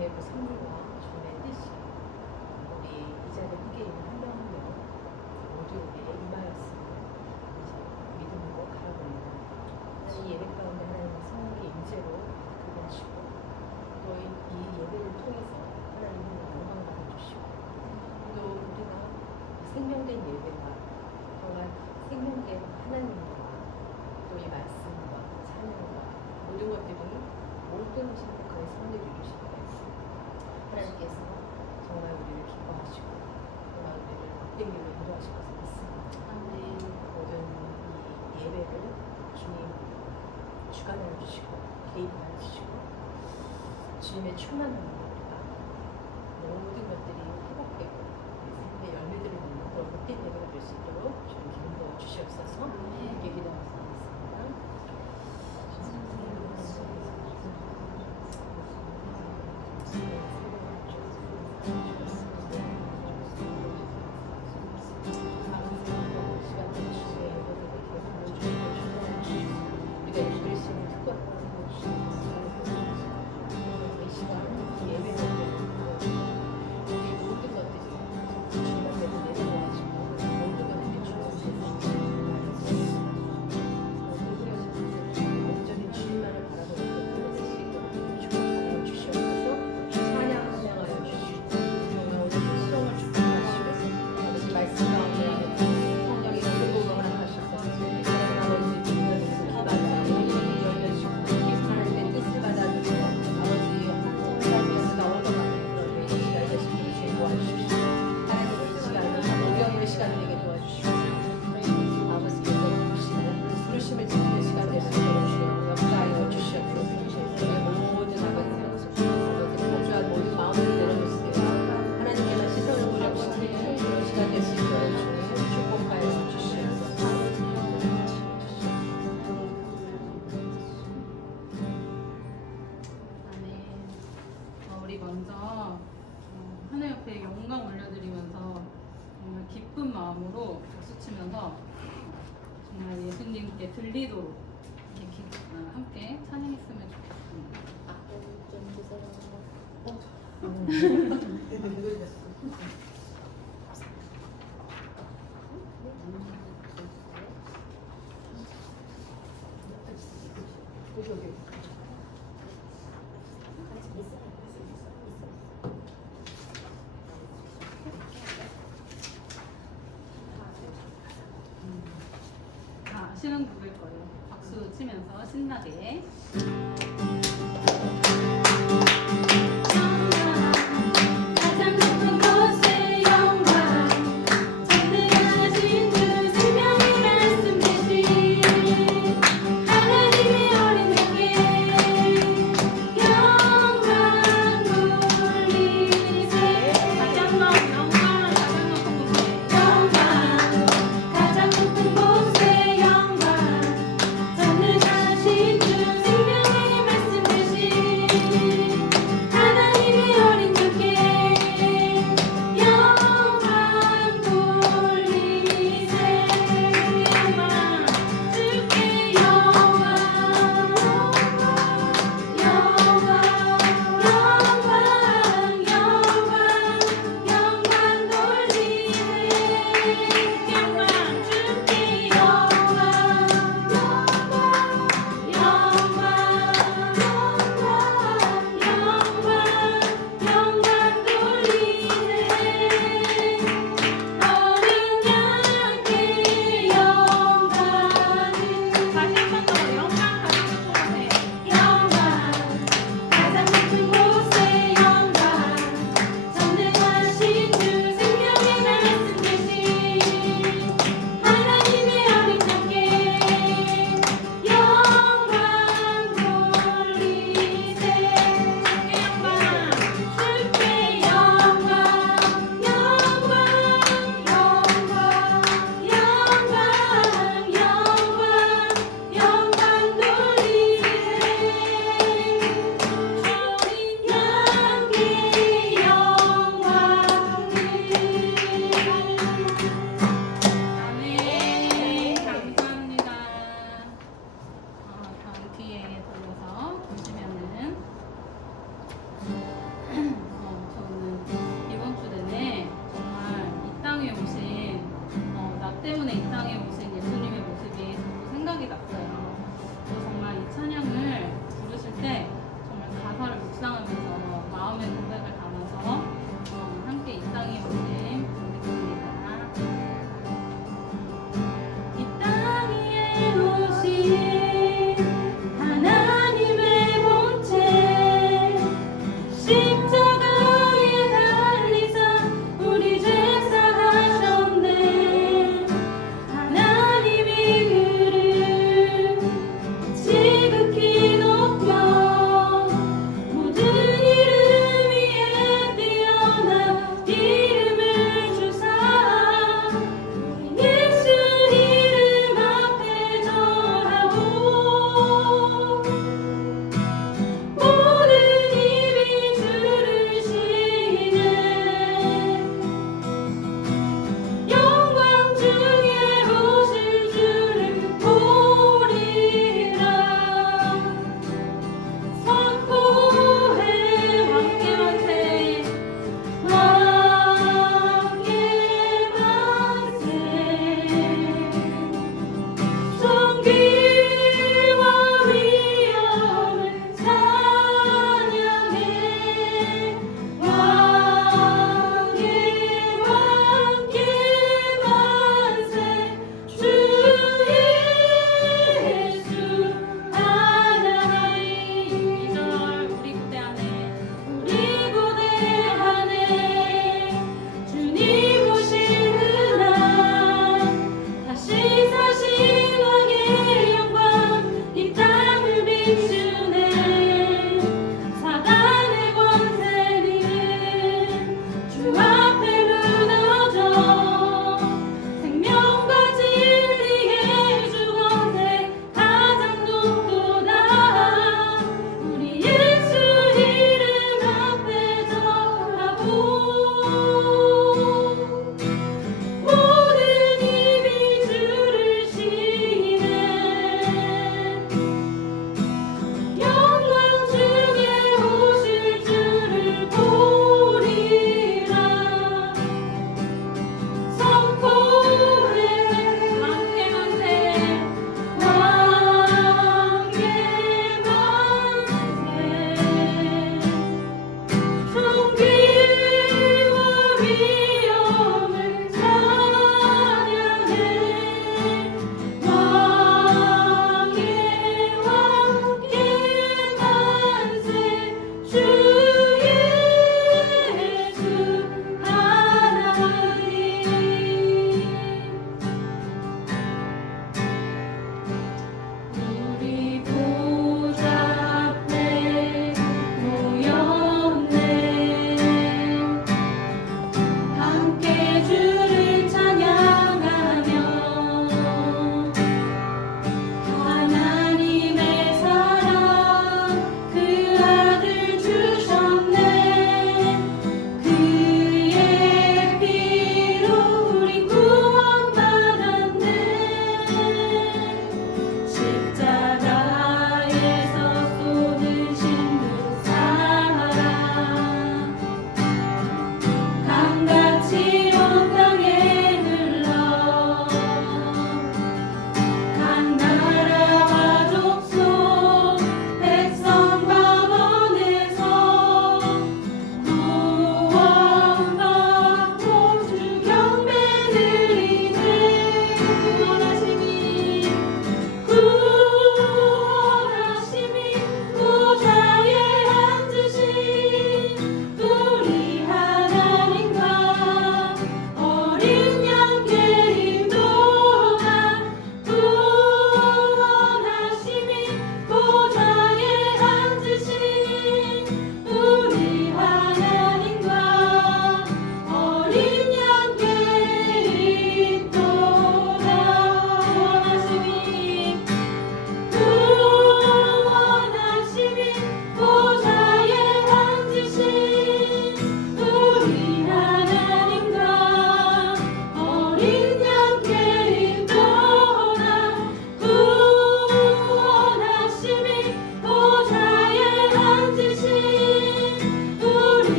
주님의 그 섭리와 주님의 뜻이 우리 이 자리에 함께 있는 한 명 한 명 모두에게 임하였으며 이제 믿음으로 바라봅니다. 이 예배 가운데 하나님의 성령의 임재로 그분이시고 또 이 예배를 통해서 하나님의 영광을 받아주시고 또 우리가 생명된 예배와 또한 생명된 하나님과 또 이 말씀과 찬양과 모든 것들이 모든 것이 행복하게 성례를 이루실 때 하나님께서 정말 우리를 기뻐하시고 정말 우리를 복된 길로 인도하실 것을 믿습니다. 모든 이 예배를 주님 주관하여 주시고 개입하여 주시고 주님의 충만함으로 우리가 모든 것들이 회복되고 우리 삶의 열매들을 맺는 그런 복된 예배가 될 수 있도록 주님 기름 부어 주시옵소서. 함께 기도하겠습니다. 하나님 앞에 영광 올려드리면서 정말 기쁜 마음으로 박수치면서 정말 예수님께 들리도록 이렇게 함께 찬양했으면 좋겠습니다. 아시는 곡일 거예요. 박수 치면서 신나게. 가장 높은 곳에 영광, 전능하신 주 생명의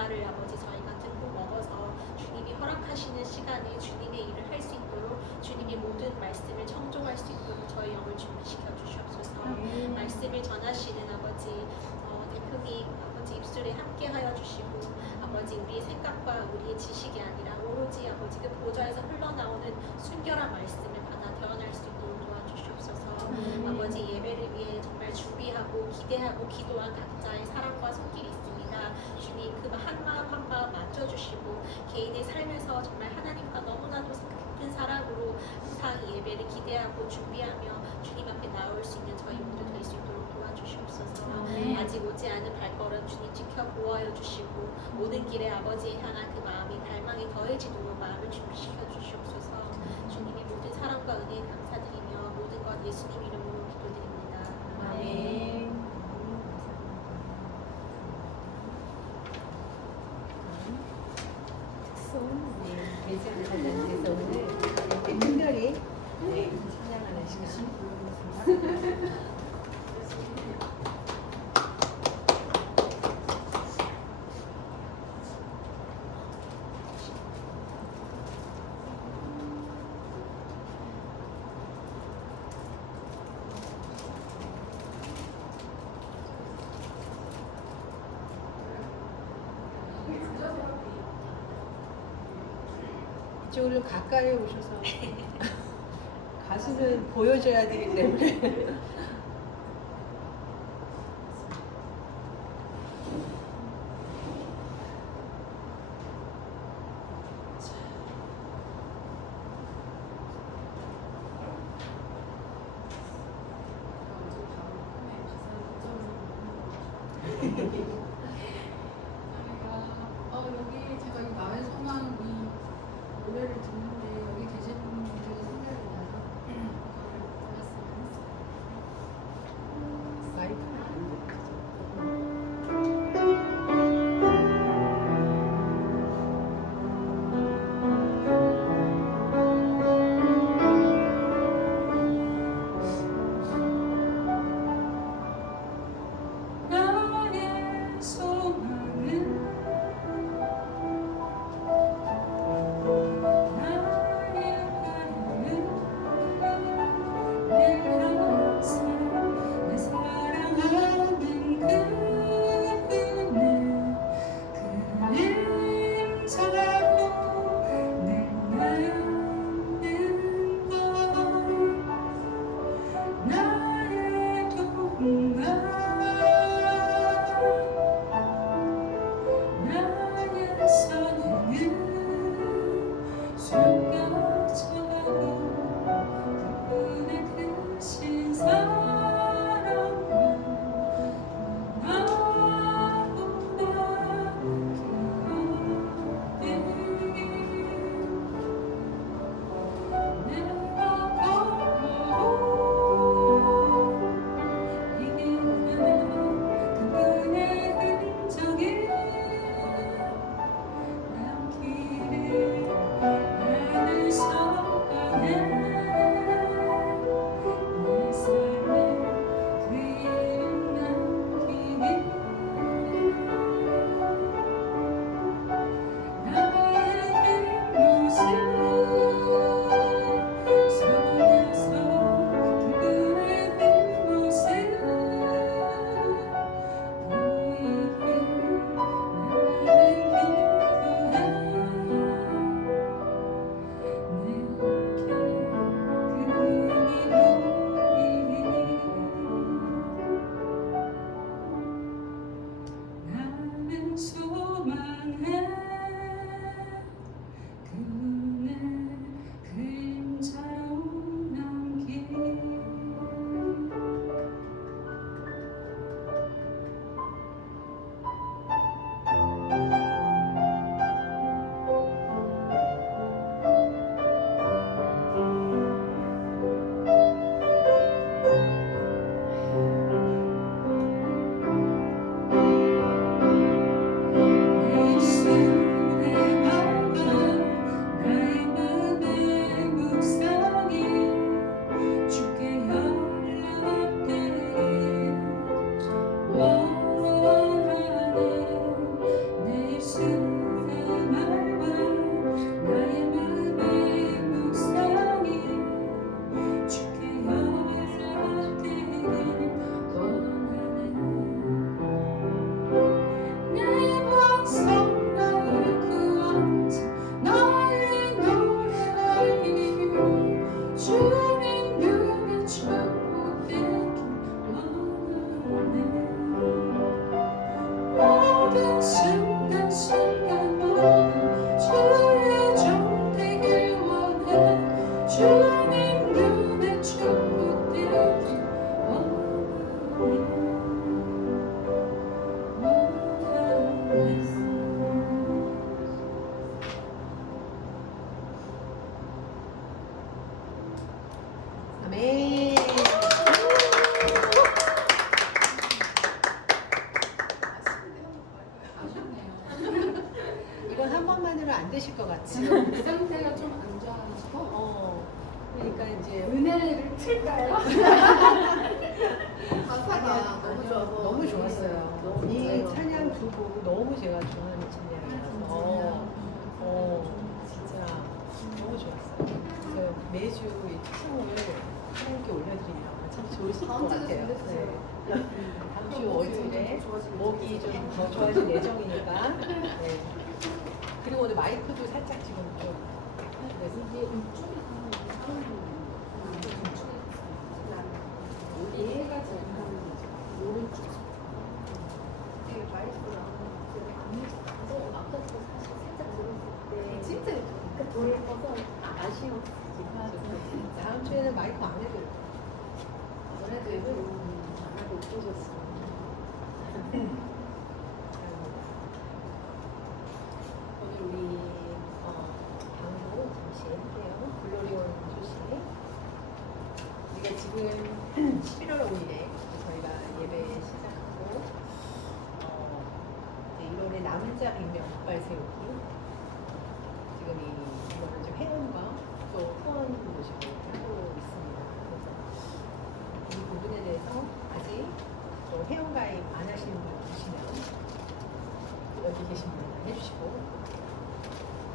말을 아버지 저희가 듣고 먹어서 주님이 허락하시는 시간에 주님의 일을 할 수 있도록 주님이 모든 말씀을 청종할 수 있도록 저희 영을 준비시켜 주시옵소서. 말씀을 전하시는 아버지 대표님 아버지 입술에 함께하여 주시고 아버지 우리의 생각과 우리의 지식이 아니라 오로지 아버지 그 보좌에서 흘러나오는 순결한 말씀을 받아 태어날 수 있도록 도와주시옵소서. 아버지 예배를 위해 정말 준비하고 기대하고 기도한 각자의 사랑과 손길이 있습니다. 주님 그 한 마음 한 마음 만져주시고 개인의 삶에서 정말 하나님과 너무나도 깊은 사랑으로 항상 이 예배를 기대하고 준비하며 주님 앞에 나올 수 있는 저희 모두 될 수 있도록 도와주시옵소서. 아직 오지 않은 발걸음 주님 지켜 보호하여 주시고 오는 길에 아버지에 향한 그 마음이 갈망이 더해지도록 마음을 준비시켜 주시옵소서. 주님의 모든 사랑과 은혜에 감사드리며 모든 것 예수님 이름으로 기도드립니다. 아멘. 매장 관련돼서 오늘 이렇게 특별히 찬양하는 시간. 이쪽으로 가까이 오셔서 가수는 보여줘야 되기 때문에 여기 제가 이 나의 소망 이 노래를 듣는데 여기 계신 분들이 생각이 나서 이거를 불렀으면 나의 모든 순간순간마다 주의 종 되길 원해 주님 눈에 축복되길 아멘. 이건 한 번만으로 안 되실 것 같아요. 그 상태가 좀 안 좋아서 그러니까 이제 은혜를 틀까요? 가사가 너무 좋아서 너무 좋았어요. 너무 이 좋아요. 찬양 두 곡 너무 제가 좋아하는 찬양이라서 진짜 너무 좋았어요. 그래서 매주 이 특성을 하나님께 올려드리면 참 좋으실 것 다음 주도 같아요. 준비해주세요. 네. 다음 주 월요일에 목이 좀 더 좋아질 예정이니까. 네. 그리고 오늘 마이크도 살짝 지금 좀 이게 이쪽에서 이 해가 지금 오른쪽 이게 마이크랑 아까도 사실 살짝 들었을 때 진짜 예쁘니까 더 예뻐서 아쉬웠어. 다음 주에는 마이크 안 해도 전에도 예쁘고 안 하고 웃겨줬어. 오늘 우리 광고 잠시 할게요. 글로리온 소식. 우리가 지금 11월 5일에 저희가 예배 시작하고 이제 1월에 남은 자 100명 깃발 세우기. 지금 이거는 좀 회원과 또 후원 모시고 하고 있습니다. 그래서 이 부분에 대해서 아직 또 회원 가입 안 하시는 분 계시면 여기 계신 분 해주시고,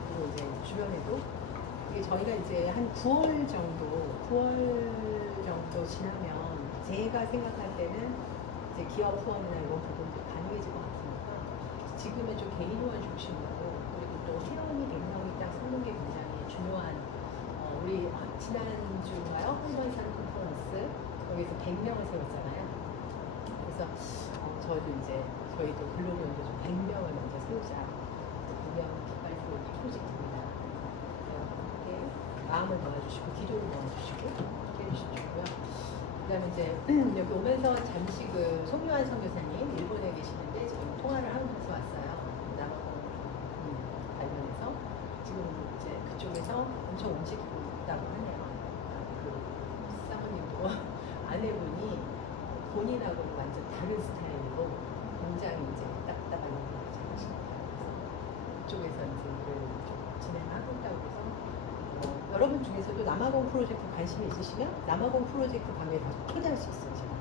그리고 이제 주변에도 이게 저희가 이제 한 9월 정도 지나면 제가 생각할 때는 이제 기업 후원이나 이런 부분도 가능해질 것 같으니까 지금은 좀 개인 후원 중심으로, 그리고 또 회원이 100명이 딱 서는 게 굉장히 중요한 우리 지난주인가요? 한번산 컨퍼런스 거기서 100명을 세웠잖아요. 그래서 저희도 이제 저희도 글로리온도 좀 100명을 먼저 세우자. 100명 깃발 세우기 프로젝트입니다. 함께 마음을 도와주시고 기도를 도와주시고 이렇게 해주시고요. 그다음에 이제 여기 오면서 잠시 그 송유한 선교사님 일본에 계시는데 지금 통화를 하면서 왔어요. 남아공 관련해서 지금 이제 그쪽에서 엄청 움직이고 있다고 하네요. 그 사모님도 아내분이 본인하고는 완전 다른 스타일로 굉장히 이제 딱딱한 연구를 잘하시고 그쪽에서 이제 일을 좀 진행하고 있다고 해서 여러분 중에서도 남아공 프로젝트 관심이 있으시면 남아공 프로젝트 방에 가서 초대할 수 있어요. 제가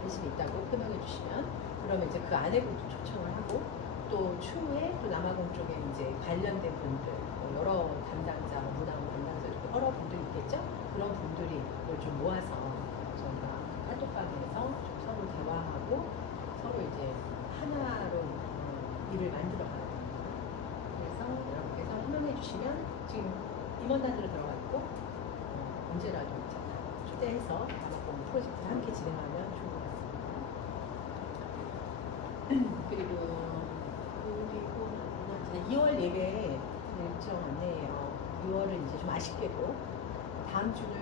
관심이 있다고 표명해 주시면 그러면 이제 그 아내분도 초청을 하고 또 추후에 또 남아공 쪽에 이제 관련된 분들 여러 담당자, 문화원 담당자 여러 분들이 있겠죠? 그런 분들이 이걸 좀 모아서 저희가 카톡방에서 좀 서로 대화하고 서로 이제 하나로 일을 만들어가요. 그래서 여러분께서 설명해 주시면 지금 임원단으로 들어가 있고 언제라도 이제 초대해서 남아공 프로젝트를 함께 진행하면 좋을 것 같습니다. 그리고 2월 예배 일정 안내예요. 2월은 이제 좀 아쉽게도 다음 주는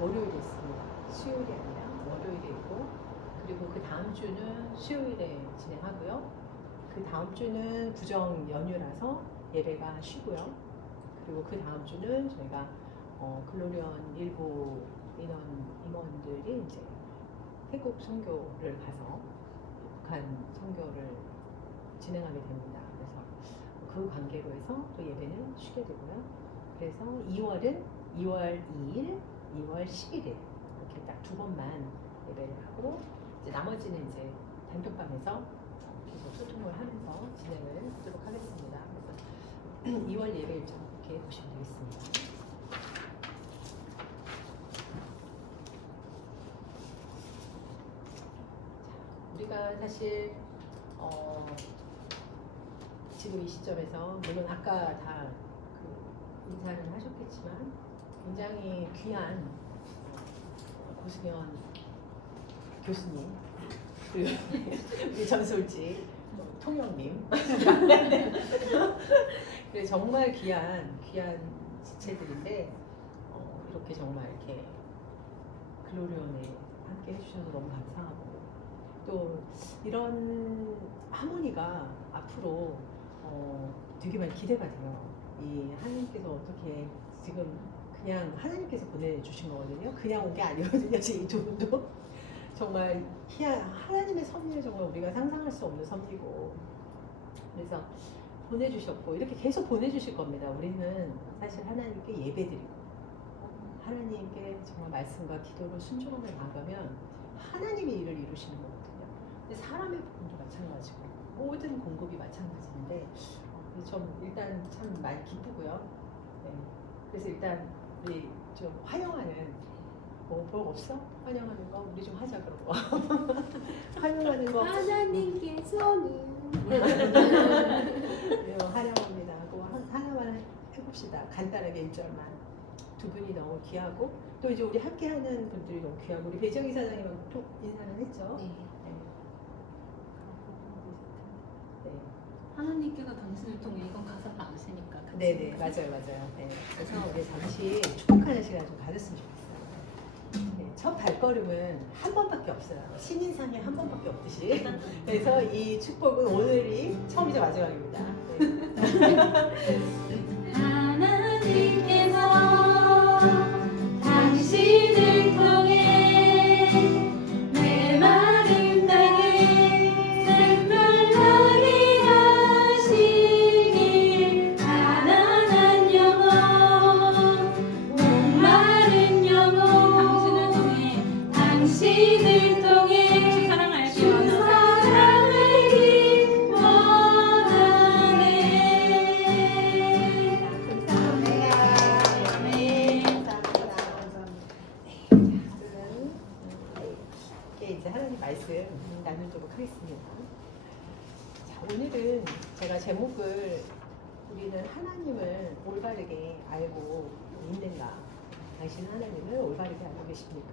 월요일에 있습니다. 수요일이 아니라 월요일에 있고, 그리고 그 다음 주는 수요일에 진행하고요. 그 다음 주는 구정 연휴라서 예배가 쉬고요. 그리고 그 다음 주는 저희가 글로리온 일부 임원들이 이제 태국 선교를 가서 북한 선교를 진행하게 됩니다. 그래서 그 관계로 해서 또 예배는 쉬게 되고요. 그래서 2월은 2월 2일, 2월 11일 이렇게 딱 두 번만 예배를 하고 이제 나머지는 이제 단톡방에서 계속 소통을 하면서 진행을 하도록 하겠습니다. 그래서 2월 예배 일정 이렇게 보시면 되겠습니다. 우리가 사실 지금 이 시점에서 물론 아까 다 그 인사는 하셨겠지만 굉장히 귀한 고승현 교수님 그리고 우리 전솔지 통영님. 그래서 정말 귀한 지체들인데 이렇게 정말 이렇게 글로리온에 함께 해주셔서 너무 감사하고 또 이런 하모니가 앞으로 되게 많이 기대가 돼요. 이 하나님께서 어떻게 지금 그냥 하나님께서 보내주신 거거든요. 그냥 온 게 아니거든요. 지금 이 두 분도 정말 하나님의 섭리를 정말 우리가 상상할 수 없는 섭리고 그래서 보내주셨고 이렇게 계속 보내주실 겁니다. 우리는 사실 하나님께 예배드리고 하나님께 정말 말씀과 기도로 순종하며 나아가면 하나님이 일을 이루시는 거거든요. 근데 사람의 부분도 마찬가지고 모든 공급이 마찬가지인데 좀 일단 참 많이 기쁘고요. 네. 그래서 일단 우리 좀 환영하는 뭐 없어? 환영하는 거 우리 좀 하자 그런 거. 환영하는 거. 하나님께서는 네, 환영합니다 하고 하나만 해봅시다. 간단하게 1절만. 두 분이 너무 귀하고 또 이제 우리 함께하는 분들이 너무 귀하고 우리 배정희 사장님하고 또 인사를 했죠. 네. 네. 하나님께서 당신을 통해 이건 가사 많으시니까. 같이. 네네 맞아요. 네. 그래서 우리 잠시 축복하는 시간 좀 가졌으면 좋겠어요. 네, 첫 발걸음은 한 번밖에 없어요. 신인상에 한 번밖에 없듯이. 그래서 이 축복은 오늘이 처음이자 마지막입니다. 네. 하나님께서 당신을 통해 내 마른 땅에 샘물나게 하시길 가난한 영혼 목마른 영혼 당신을 통해 주 사랑하길 원하네. 이제 하나님 말씀 나누도록 하겠습니다. 자, 오늘은 제가 제목을 우리는 하나님을 올바르게 알고 있는가? 당신은 하나님을 올바르게 알고 계십니까?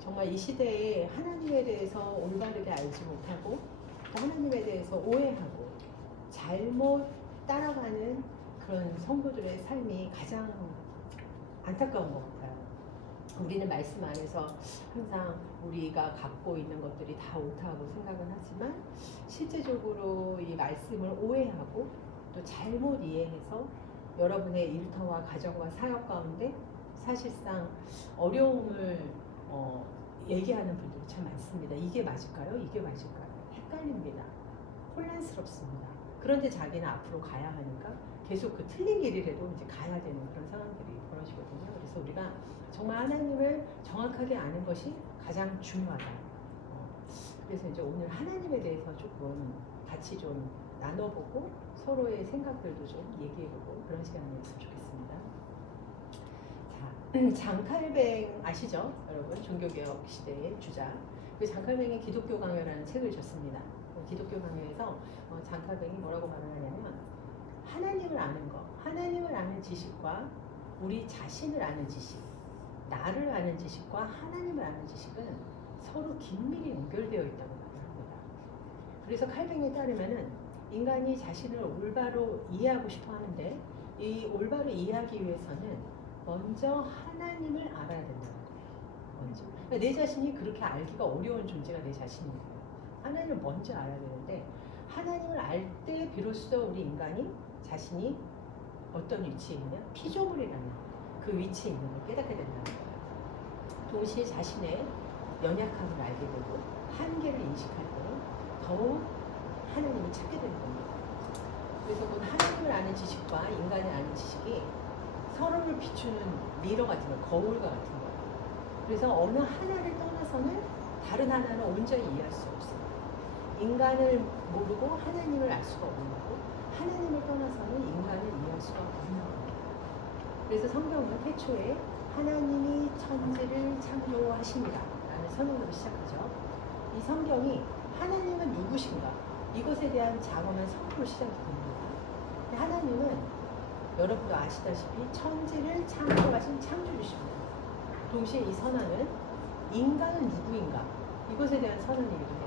정말 이 시대에 하나님에 대해서 올바르게 알지 못하고 또 하나님에 대해서 오해하고 잘못 따라가는 그런 성도들의 삶이 가장 안타까운 것 같아요. 우리는 말씀 안에서 항상 우리가 갖고 있는 것들이 다 옳다고 생각은 하지만 실제적으로 이 말씀을 오해하고 또 잘못 이해해서 여러분의 일터와 가정과 사역 가운데 사실상 어려움을 얘기하는 분들이 참 많습니다. 이게 맞을까요? 이게 맞을까요? 헷갈립니다. 혼란스럽습니다. 그런데 자기는 앞으로 가야 하니까 계속 그 틀린 길이라도 이제 가야 되는 그런 상황들이 벌어지거든요. 그래서 우리가 정말 하나님을 정확하게 아는 것이 가장 중요하다. 그래서 이제 오늘 하나님에 대해서 조금 같이 좀 나눠보고 서로의 생각들도 좀 얘기해보고 그런 시간이었으면 좋겠습니다. 자, 장칼뱅 아시죠? 여러분 종교개혁 시대의 주자. 그 장칼뱅이 기독교 강요라는 책을 줬습니다. 기독교 강요에서 장칼뱅이 뭐라고 말을 하냐면 하나님을 아는 것, 하나님을 아는 지식과 우리 자신을 아는 지식, 나를 아는 지식과 하나님을 아는 지식은 서로 긴밀히 연결되어 있다고 말합니다. 그래서 칼뱅에 따르면은 인간이 자신을 올바로 이해하고 싶어 하는데 이 올바로 이해하기 위해서는 먼저 하나님을 알아야 된다는 거예요. 먼저. 그러니까 내 자신이 그렇게 알기가 어려운 존재가 내 자신인 거예요. 하나님을 먼저 알아야 되는데 하나님을 알 때 비로소 우리 인간이 자신이 어떤 위치에 있냐? 피조물이라는 그 위치에 있는 걸 깨닫게 된다는 거예요. 동시에 자신의 연약함을 알게 되고 한계를 인식할 때 더욱 하나님을 찾게 되는 겁니다. 그래서 그 하나님을 아는 지식과 인간을 아는 지식이 서로를 비추는 미러 같은 거, 거울과 같은 거예요. 그래서 어느 하나를 떠나서는 다른 하나는 온전히 이해할 수 없어요. 인간을 모르고 하나님을 알 수가 없는 거고 하나님을 떠나서는 인간을 이해할 수가 없는 겁니다. 그래서 성경은 태초에 하나님이 천지를 창조하십니다 라는 선언으로 시작하죠. 이 성경이 하나님은 누구신가? 이것에 대한 장엄한 선포로 시작이 됩니다. 하나님은 여러분도 아시다시피 천지를 창조하신 창조주십니다. 동시에 이 선언은 인간은 누구인가? 이것에 대한 선언이기도 해요.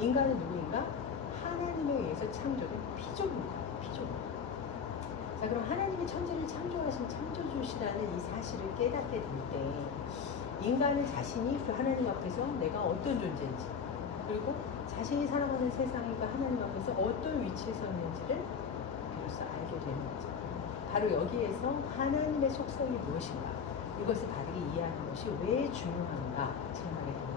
인간은 누구인가? 하나님에 의해서 창조된 피조물입니다. 피조물. 자, 그럼 하나님이 천지를 창조하신 창조주시라는 이 사실을 깨닫게 될 때 인간은 자신이 그 하나님 앞에서 내가 어떤 존재인지, 그리고 자신이 살아가는 세상이 그 하나님 앞에서 어떤 위치에 서 있는지를 비로소 알게 되는 거죠. 바로 여기에서 하나님의 속성이 무엇인가, 이것을 바르게 이해하는 것이 왜 중요한가 생각하게 됩니다.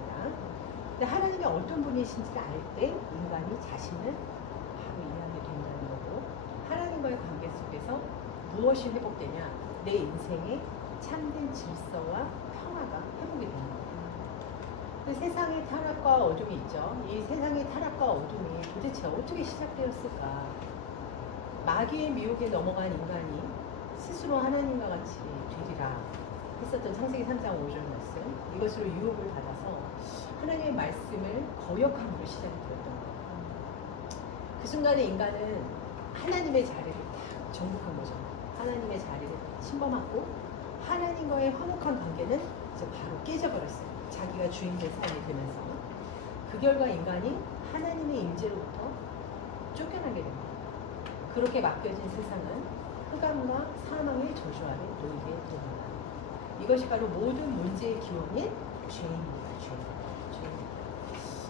근데 하나님이 어떤 분이신지를 알 때 인간이 자신을 바로 이해하게 된다는 거고, 하나님과의 관계 속에서 무엇이 회복되냐, 내 인생의 참된 질서와 평화가 회복이 되는 거예요. 그 세상의 타락과 어둠이 있죠. 이 세상의 타락과 어둠이 도대체 어떻게 시작되었을까? 마귀의 미혹에 넘어간 인간이 스스로 하나님과 같이 되리라 했었던 창세기 3장 5절 말씀, 이것으로 유혹을 받아서 하나님의 말씀을 거역함으로 시작이 되었던 거예요. 그 순간에 인간은 하나님의 자리를 딱 정복한 거죠. 하나님의 자리를 침범하고 하나님과의 화목한 관계는 이제 바로 깨져버렸어요. 자기가 주인 될 사람이 되면서. 그 결과 인간이 하나님의 임재로부터 쫓겨나게 됩니다. 그렇게 맡겨진 세상은 흑암과 사망의 저주 아래 놓이게 됩니다. 이것이 바로 모든 문제의 기원인 죄입니다. 죄.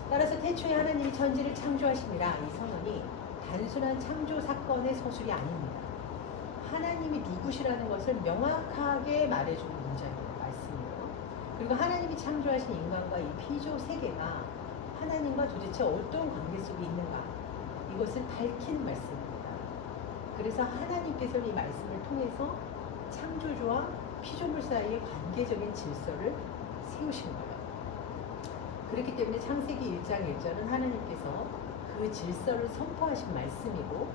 따라서 태초에 하나님이 천지를 창조하시니라, 이 선언이 단순한 창조 사건의 서술이 아닙니다. 하나님이 누구시라는 것을 명확하게 말해주는 문장이에요. 말씀이에요. 그리고 하나님이 창조하신 인간과 이 피조 세계가 하나님과 도대체 어떤 관계 속에 있는가, 이것을 밝히는 말씀입니다. 그래서 하나님께서 이 말씀을 통해서 창조주와 피조물 사이의 관계적인 질서를 세우신 거예요. 그렇기 때문에 창세기 1장 1절은 하나님께서 그 질서를 선포하신 말씀이고,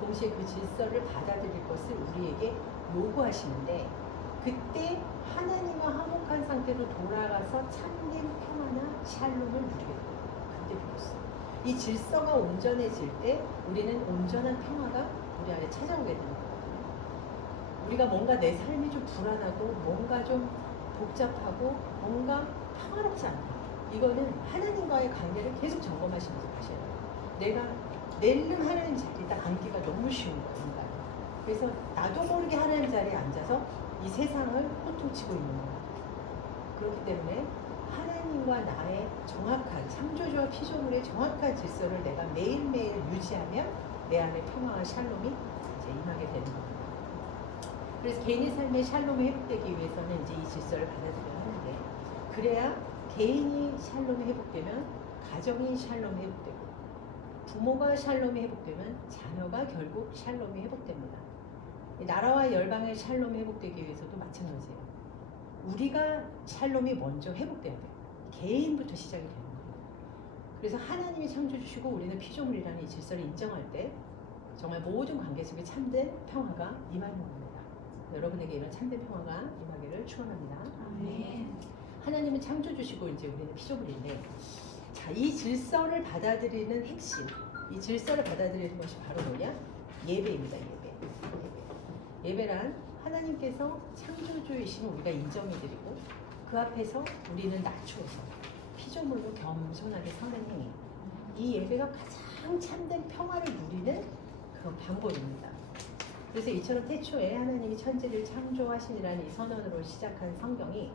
동시에 그 질서를 받아들일 것을 우리에게 요구하시는데, 그때 하나님과 화목한 상태로 돌아가서 참된 평화나 샬롬을 누리게 됩니다. 그때 비로소 이 질서가 온전해질 때 우리는 온전한 평화가 우리 안에 찾아오게 되는 거거든요. 우리가 뭔가 내 삶이 좀 불안하고 뭔가 좀 복잡하고 뭔가 평화롭지 않다, 이거는 하나님과의 관계를 계속 점검하시면서 가셔야 돼요. 내가 낼름 하나님 자리에다 앉기가 너무 쉬운 거예요. 그래서 나도 모르게 하나님 자리에 앉아서 이 세상을 호통치고 있는 거예요. 그렇기 때문에 하나님과 나의 정확한 창조주와 피조물의 정확한 질서를 내가 매일매일 유지하면 내 안에 평화와 샬롬이 이제 임하게 되는 겁니다. 그래서 개인의 삶의 샬롬이 회복되기 위해서는 이제 이 질서를 받아들여야 하는데, 그래야 개인이 샬롬이 회복되면 가정이 샬롬이 회복되고, 부모가 샬롬이 회복되면 자녀가 결국 샬롬이 회복됩니다. 나라와 열방의 샬롬이 회복되기 위해서도 마찬가지예요. 우리가 샬롬이 먼저 회복돼야 돼요. 개인부터 시작이 되는 거예요. 그래서 하나님이 창조주시고 우리는 피조물이라는 이 질서를 인정할 때 정말 모든 관계 속에 참된 평화가 임하는 겁니다. 여러분에게 이런 참된 평화가 임하기를 축원합니다. 아멘. 하나님은 창조주시고 이제 우리는 피조물인데, 자, 이 질서를 받아들이는 핵심, 이 질서를 받아들이는 것이 바로 뭐냐? 예배입니다. 예배란 하나님께서 창조주이심을 우리가 인정해드리고 그 앞에서 우리는 낮추어서 피조물로 겸손하게 서는 행위, 이 예배가 가장 참된 평화를 누리는 그런 방법입니다. 그래서 이처럼 태초에 하나님이 천지를 창조하시니라는 이 선언으로 시작한 성경이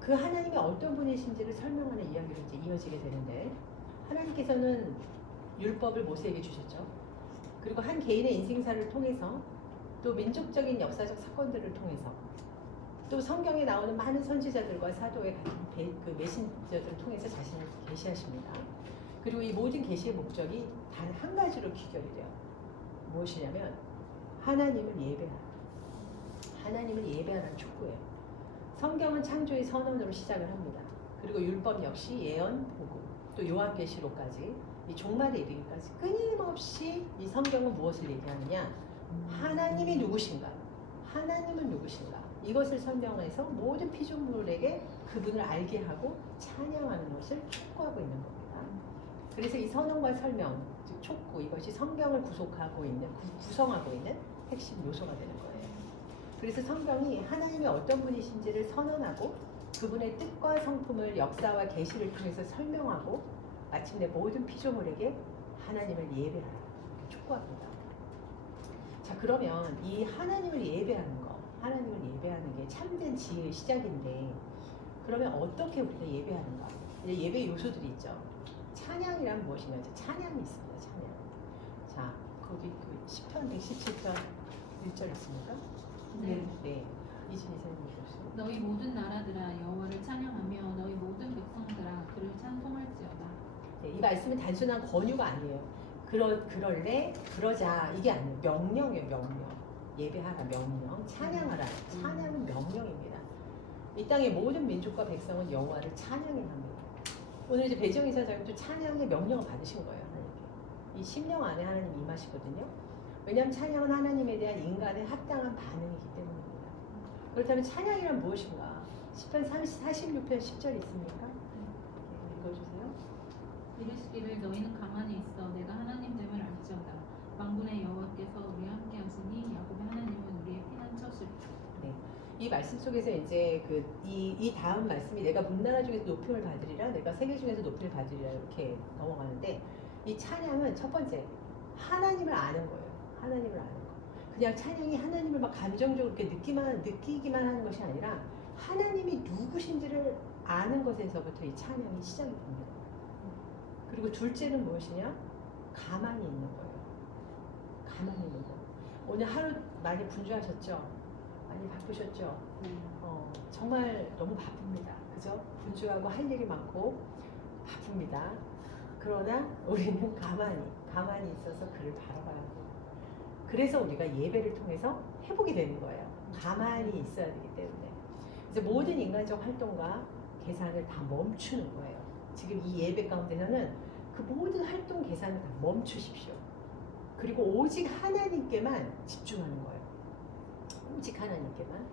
그 하나님이 어떤 분이신지를 설명하는 이야기로 이제 이어지게 되는데, 하나님께서는 율법을 모세에게 주셨죠. 그리고 한 개인의 인생사를 통해서, 또 민족적인 역사적 사건들을 통해서, 또 성경에 나오는 많은 선지자들과 사도의 같은 그 메신저들을 통해서 자신을 계시하십니다. 그리고 이 모든 계시의 목적이 단 한 가지로 귀결이 돼요. 무엇이냐면 하나님을 예배하라. 하나님을 예배하라는 촉구예요. 성경은 창조의 선언으로 시작을 합니다. 그리고 율법 역시 예언, 복음, 또 요한계시록까지 이 종말에 이르기까지 끊임없이 이 성경은 무엇을 얘기하느냐? 하나님이 누구신가? 하나님은 누구신가? 이것을 설명해서 모든 피조물에게 그분을 알게 하고 찬양하는 것을 촉구하고 있는 겁니다. 그래서 이 선언과 설명, 즉 촉구, 이것이 성경을 구성하고 있는 핵심 요소가 되는 거예요. 그래서 성경이 하나님이 어떤 분이신지를 선언하고 그분의 뜻과 성품을 역사와 계시를 통해서 설명하고, 마침내 모든 피조물에게 하나님을 예배하라 이렇게 촉구합니다. 자, 그러면 이 하나님을 예배하는 거, 하나님을 예배하는 게 참된 지혜의 시작인데, 그러면 어떻게 우리가 예배하는가? 이제 예배 요소들이 있죠. 찬양이란 무엇인가? 이제 찬양이 있습니다. 찬양. 자, 거기 그 10편 117편 1절 있습니까? 네. 네. 이진희 선생님 보시죠. 너희 모든 나라들아 여호와를 찬양하며 너희 모든 백성들아 그를 찬송할지어다. 네, 이 말씀은 단순한 권유가 아니에요. 그럴래, 그러자 이게 아니에요. 명령이에요, 명령. 예배하라, 명령. 찬양하라. 찬양은 명령입니다. 이 땅의 모든 민족과 백성은 여호와를 찬양해야 합니다. 오늘 이제 배지영 이사장님도 찬양의 명령을 받으신 거예요, 하나님께. 이 심령 안에 하나님 임하시거든요. 왜냐하면 찬양은 하나님에 대한 인간의 합당한 반응이기 때문입니다. 그렇다면 찬양이란 무엇인가? 10편 46편 10절 있습니까? 네, 읽어주세요. 이르시기를 너희는 가만히 있어 내가 하나님됨을 알지어다. 만군의 여호와께서 우리와 함께 하시니 야곱의 하나님은 우리의 피난처시로다. 이 말씀 속에서 이제 이 다음 말씀이 내가 문나라 중에서 높임을 받으리라, 내가 세계 중에서 높임을 받으리라 이렇게 넘어가는데, 이 찬양은 첫 번째 하나님을 아는 거예요. 하나님을 아는 거. 그냥 찬양이 하나님을 막 감정적으로 이렇게 느끼기만 하는 것이 아니라 하나님이 누구신지를 아는 것에서부터 이 찬양이 시작이 됩니다. 그리고 둘째는 무엇이냐? 가만히 있는 거예요. 가만히 있는 거. 오늘 하루 많이 분주하셨죠? 많이 바쁘셨죠? 정말 너무 바쁩니다. 그죠? 분주하고 할 일이 많고 바쁩니다. 그러나 우리는 가만히 있어서 그를 바라봐야 합니다. 그래서 우리가 예배를 통해서 회복이 되는 거예요. 가만히 있어야 되기 때문에. 그래서 모든 인간적 활동과 계산을 다 멈추는 거예요. 지금 이 예배 가운데서는 그 모든 활동 계산을 다 멈추십시오. 그리고 오직 하나님께만 집중하는 거예요. 오직 하나님께만.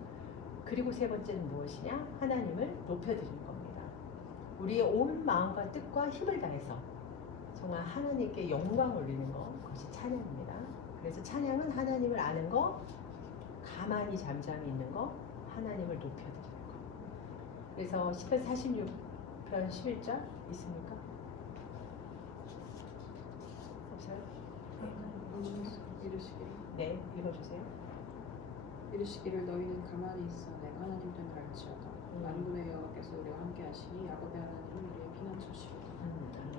그리고 세 번째는 무엇이냐? 하나님을 높여드리는 겁니다. 우리의 온 마음과 뜻과 힘을 다해서 정말 하나님께 영광 올리는 것, 그것이 찬양입니다. 그래서 찬양은 하나님을 아는 것, 가만히 잠잠히 있는 것, 하나님을 높여드리는 것. 그래서 10편 46편 11절 있습니까? 없어요? 이르시기를 네, 읽어주세요. 이르시기를 너희는 가만히 있어 내가 하나님 됨을 알지어다. 만군의 여호와께서 우리와 함께 하시니 야곱의 하나님은 우리의 피난처시로다.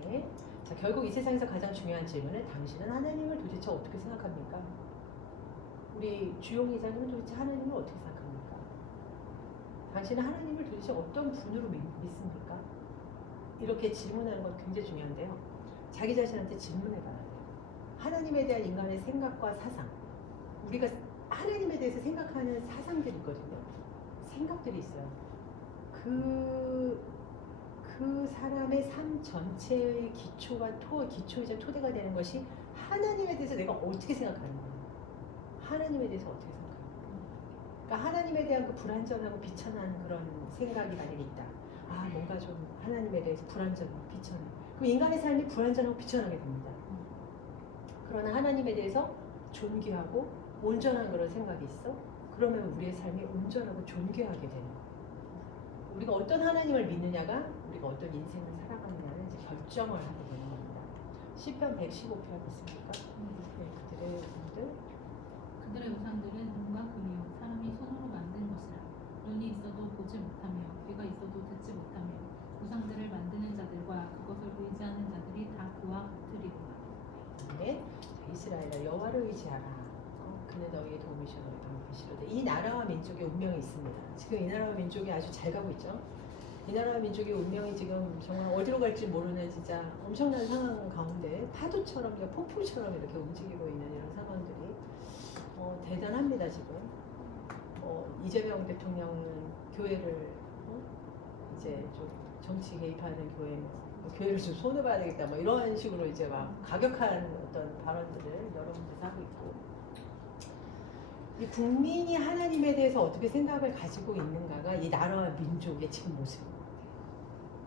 네. 자, 결국 이 세상에서 가장 중요한 질문은 당신은 하나님을 도대체 어떻게 생각합니까? 우리 주용 이사님은 도대체 하나님을 어떻게 생각합니까? 당신은 하나님을 도대체 어떤 분으로 믿습니까? 이렇게 질문하는 건 굉장히 중요한데요. 자기 자신한테 질문해봐야 돼요. 하나님에 대한 인간의 생각과 사상, 우리가 하나님에 대해서 생각하는 사상들이 있거든요. 생각들이 있어요. 그 사람의 삶 전체의 기초이자 토대가 되는 것이 하나님에 대해서 내가 어떻게 생각하는 거예요. 하나님에 대해서 어떻게 생각하는 거예요. 그러니까 하나님에 대한 그 불완전하고 비천한 그런 생각이 만약에 있다. 아, 뭔가 좀 하나님에 대해서 불완전하고 비천해. 그럼 인간의 삶이 불완전하고 비천하게 됩니다. 그러나 하나님에 대해서 존귀하고 온전한 그런 생각이 있어? 그러면 우리의 삶이 온전하고 존귀하게 되는 거예요. 우리가 어떤 하나님을 믿느냐가 우리가 어떤 인생을 살아가느냐는 이제 결정을 하게 되는 겁니다. 시편 115편 있습니까? 네, 그들의 우상들은 눈과 금이요 사람이 손으로 만든 것이라. 눈이 있어도 보지 못하며 귀가 있어도 듣지 못하며 우상들을 만드는 자들과 그것을 의지하는 자들이 다 그와 같으리로다. 네, 이스라엘아 여호와를 의지하라. 그는 너희의 도움이시오 너희 방패시로다. 이 나라와 민족의 운명이 있습니다. 지금 이 나라와 민족이 아주 잘 가고 있죠. 이 나라와 민족의 운명이 지금 정말 어디로 갈지 모르는 진짜 엄청난 상황 가운데 파도처럼 폭풍처럼 이렇게 움직이고 있는 이런 상황들이 대단합니다. 지금 이재명 대통령은 교회를 이제 좀 정치 개입하는 교회를 좀 손해봐야 되겠다 뭐 이런 식으로 이제 막 가격한 어떤 발언들을 여러 군데서 하고 있고, 이 국민이 하나님에 대해서 어떻게 생각을 가지고 있는가가 이 나라와 민족의 지금 모습인 것 같아요.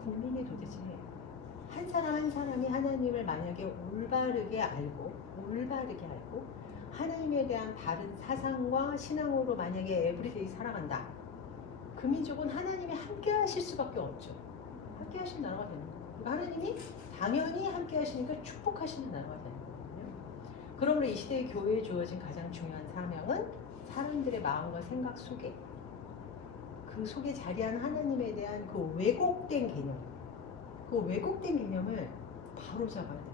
국민이 도대체 한 사람 한 사람이 하나님을 만약에 올바르게 알고 하나님에 대한 바른 사상과 신앙으로 만약에 에브리데이 살아간다. 그 민족은 하나님이 함께 하실 수밖에 없죠. 함께 하신 나라가 되는 거예요. 그리고 하나님이 당연히 함께 하시니까 축복하시는 나라가 되는 거거든요. 그러므로 이 시대의 교회에 주어진 가장 중요한 사명은 사람들의 마음과 생각 속에 그 속에 자리한 하나님에 대한 그 왜곡된 개념, 그 왜곡된 개념을 바로 잡아야 된다.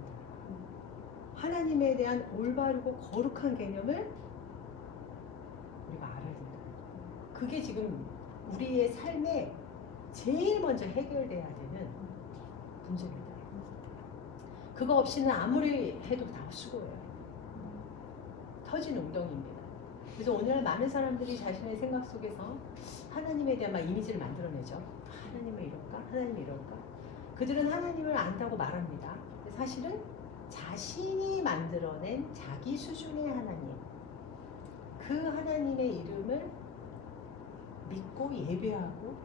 하나님에 대한 올바르고 거룩한 개념을 우리가 알아야 된다. 그게 지금 우리의 삶에 제일 먼저 해결돼야 되는 문제입니다. 그거 없이는 아무리 해도 다 수고예요. 터진 웅덩이입니다. 그래서 오늘날 많은 사람들이 자신의 생각 속에서 하나님에 대한 막 이미지를 만들어내죠. 하나님은 이럴까? 하나님은 이럴까? 그들은 하나님을 안다고 말합니다. 근데 사실은 자신이 만들어낸 자기 수준의 하나님, 그 하나님의 이름을 믿고 예배하고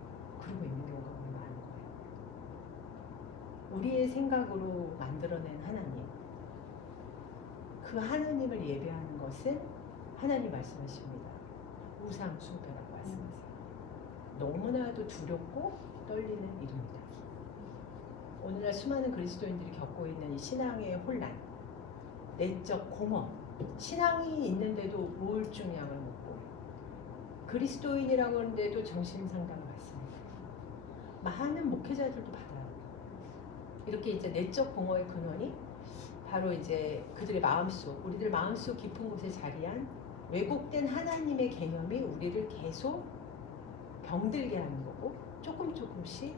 그러고 있는 경우가 많은 거예요. 우리의 생각으로 만들어낸 하나님, 그 하나님을 예배하는 것은 하나님 말씀하십니다. 우상 숭배라고 말씀하세요. 너무나도 두렵고 떨리는 일입니다. 오늘날 수많은 그리스도인들이 겪고 있는 이 신앙의 혼란, 내적 공허, 신앙이 있는데도 우울증 약을 먹고 그리스도인이라고 하는데도 정신상담을 받습니다. 많은 목회자들도 받아요. 이렇게 이제 내적 공허의 근원이 바로 이제 그들의 마음속, 우리들 마음속 깊은 곳에 자리한 왜곡된 하나님의 개념이 우리를 계속 병들게 하는 거고 조금씩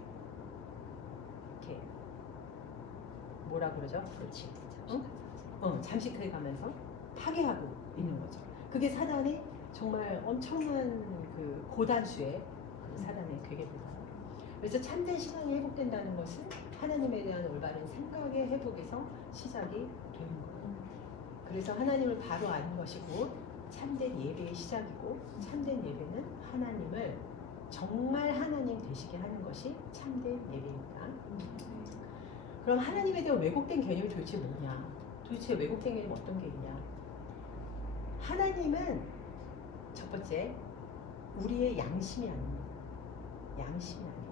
이렇게 뭐라 그러죠? 그렇지. 잠식해 가면서 파괴하고 있는 거죠. 그게 사단의 정말 엄청난 그 고단수의 그 사단의 괴계입니다. 그래서 참된 신앙이 회복된다는 것은 하나님에 대한 올바른 생각의 회복에서 시작이 되는 거예요. 그래서 하나님을 바로 아는 것이고 참된 예배의 시작이고 참된 예배는 하나님을 정말 하나님 되시게 하는 것이 참된 예배입니다. 그럼 하나님에 대한 왜곡된 개념이 도대체 뭐냐? 도대체 왜곡된 개념이 어떤 게 있냐? 하나님은 첫 번째 우리의 양심이 아닙니다. 양심이 아니에요.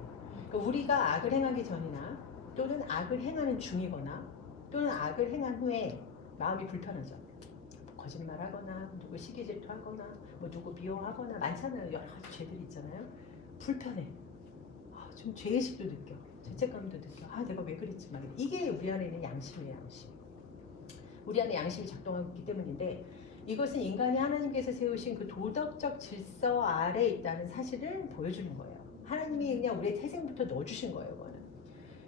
그러니까 우리가 악을 행하기 전이나 또는 악을 행하는 중이거나 또는 악을 행한 후에 마음이 불편하죠. 거짓말하거나 누구 시기질투하거나 뭐 누구 미워하거나 많잖아요. 여러 가지 죄들이 있잖아요. 불편해. 좀 죄의식도 느껴. 죄책감도 느껴. 내가 왜 그랬지 말이야. 이게 우리 안에 있는 양심이에요. 양심. 우리 안에 양심이 작동하고 있기 때문인데 이것은 인간이 하나님께서 세우신 그 도덕적 질서 아래에 있다는 사실을 보여주는 거예요. 하나님이 그냥 우리의 태생부터 넣어주신 거예요. 이거는.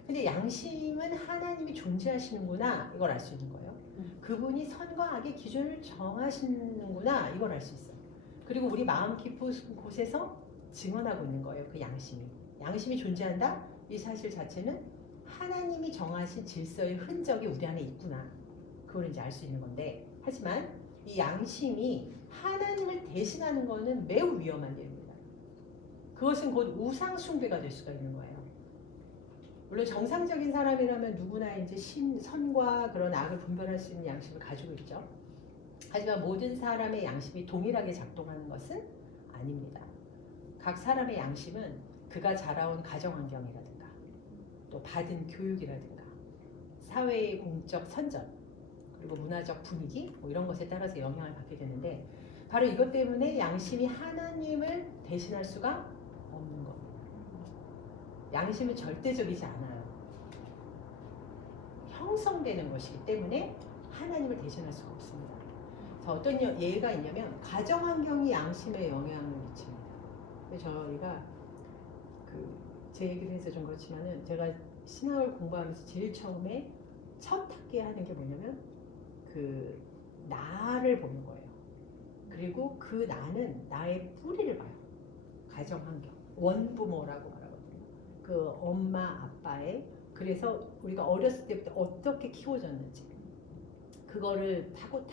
근데 양심은 하나님이 존재하시는구나 이걸 알 수 있는 거예요. 그분이 선과 악의 기준을 정하시는구나 이걸 알 수 있어요. 그리고 우리 마음 깊은 곳에서 증언하고 있는 거예요. 그 양심이. 양심이 존재한다? 이 사실 자체는 하나님이 정하신 질서의 흔적이 우리 안에 있구나. 그걸 이제 알 수 있는 건데 하지만 이 양심이 하나님을 대신하는 것은 매우 위험한 일입니다. 그것은 곧 우상 숭배가 될 수가 있는 거예요. 물론 정상적인 사람이라면 누구나 이제 선과 그런 악을 분별할 수 있는 양심을 가지고 있죠. 하지만 모든 사람의 양심이 동일하게 작동하는 것은 아닙니다. 각 사람의 양심은 그가 자라온 가정 환경이라든가 또 받은 교육이라든가 사회의 공적 선전 그리고 문화적 분위기 뭐 이런 것에 따라서 영향을 받게 되는데 바로 이것 때문에 양심이 하나님을 대신할 수가 없는 겁니다. 양심은 절대적이지 않아요. 형성되는 것이기 때문에 하나님을 대신할 수가 없습니다. 자, 어떤 예가 있냐면 가정 환경이 양심에 영향을 미칩니다. 저희가 제 얘기를 해서 좀 그렇지만은 제가 신학을 공부하면서 제일 처음에 첫 학기에 하는 게 뭐냐면 그 나를 보는 거예요. 그리고 그 나는 나의 뿌리를 봐요. 가정 환경, 원부모라고 말하거든요. 그 엄마 아빠의 그래서 우리가 어렸을 때부터 어떻게 키워졌는지 그거를 타고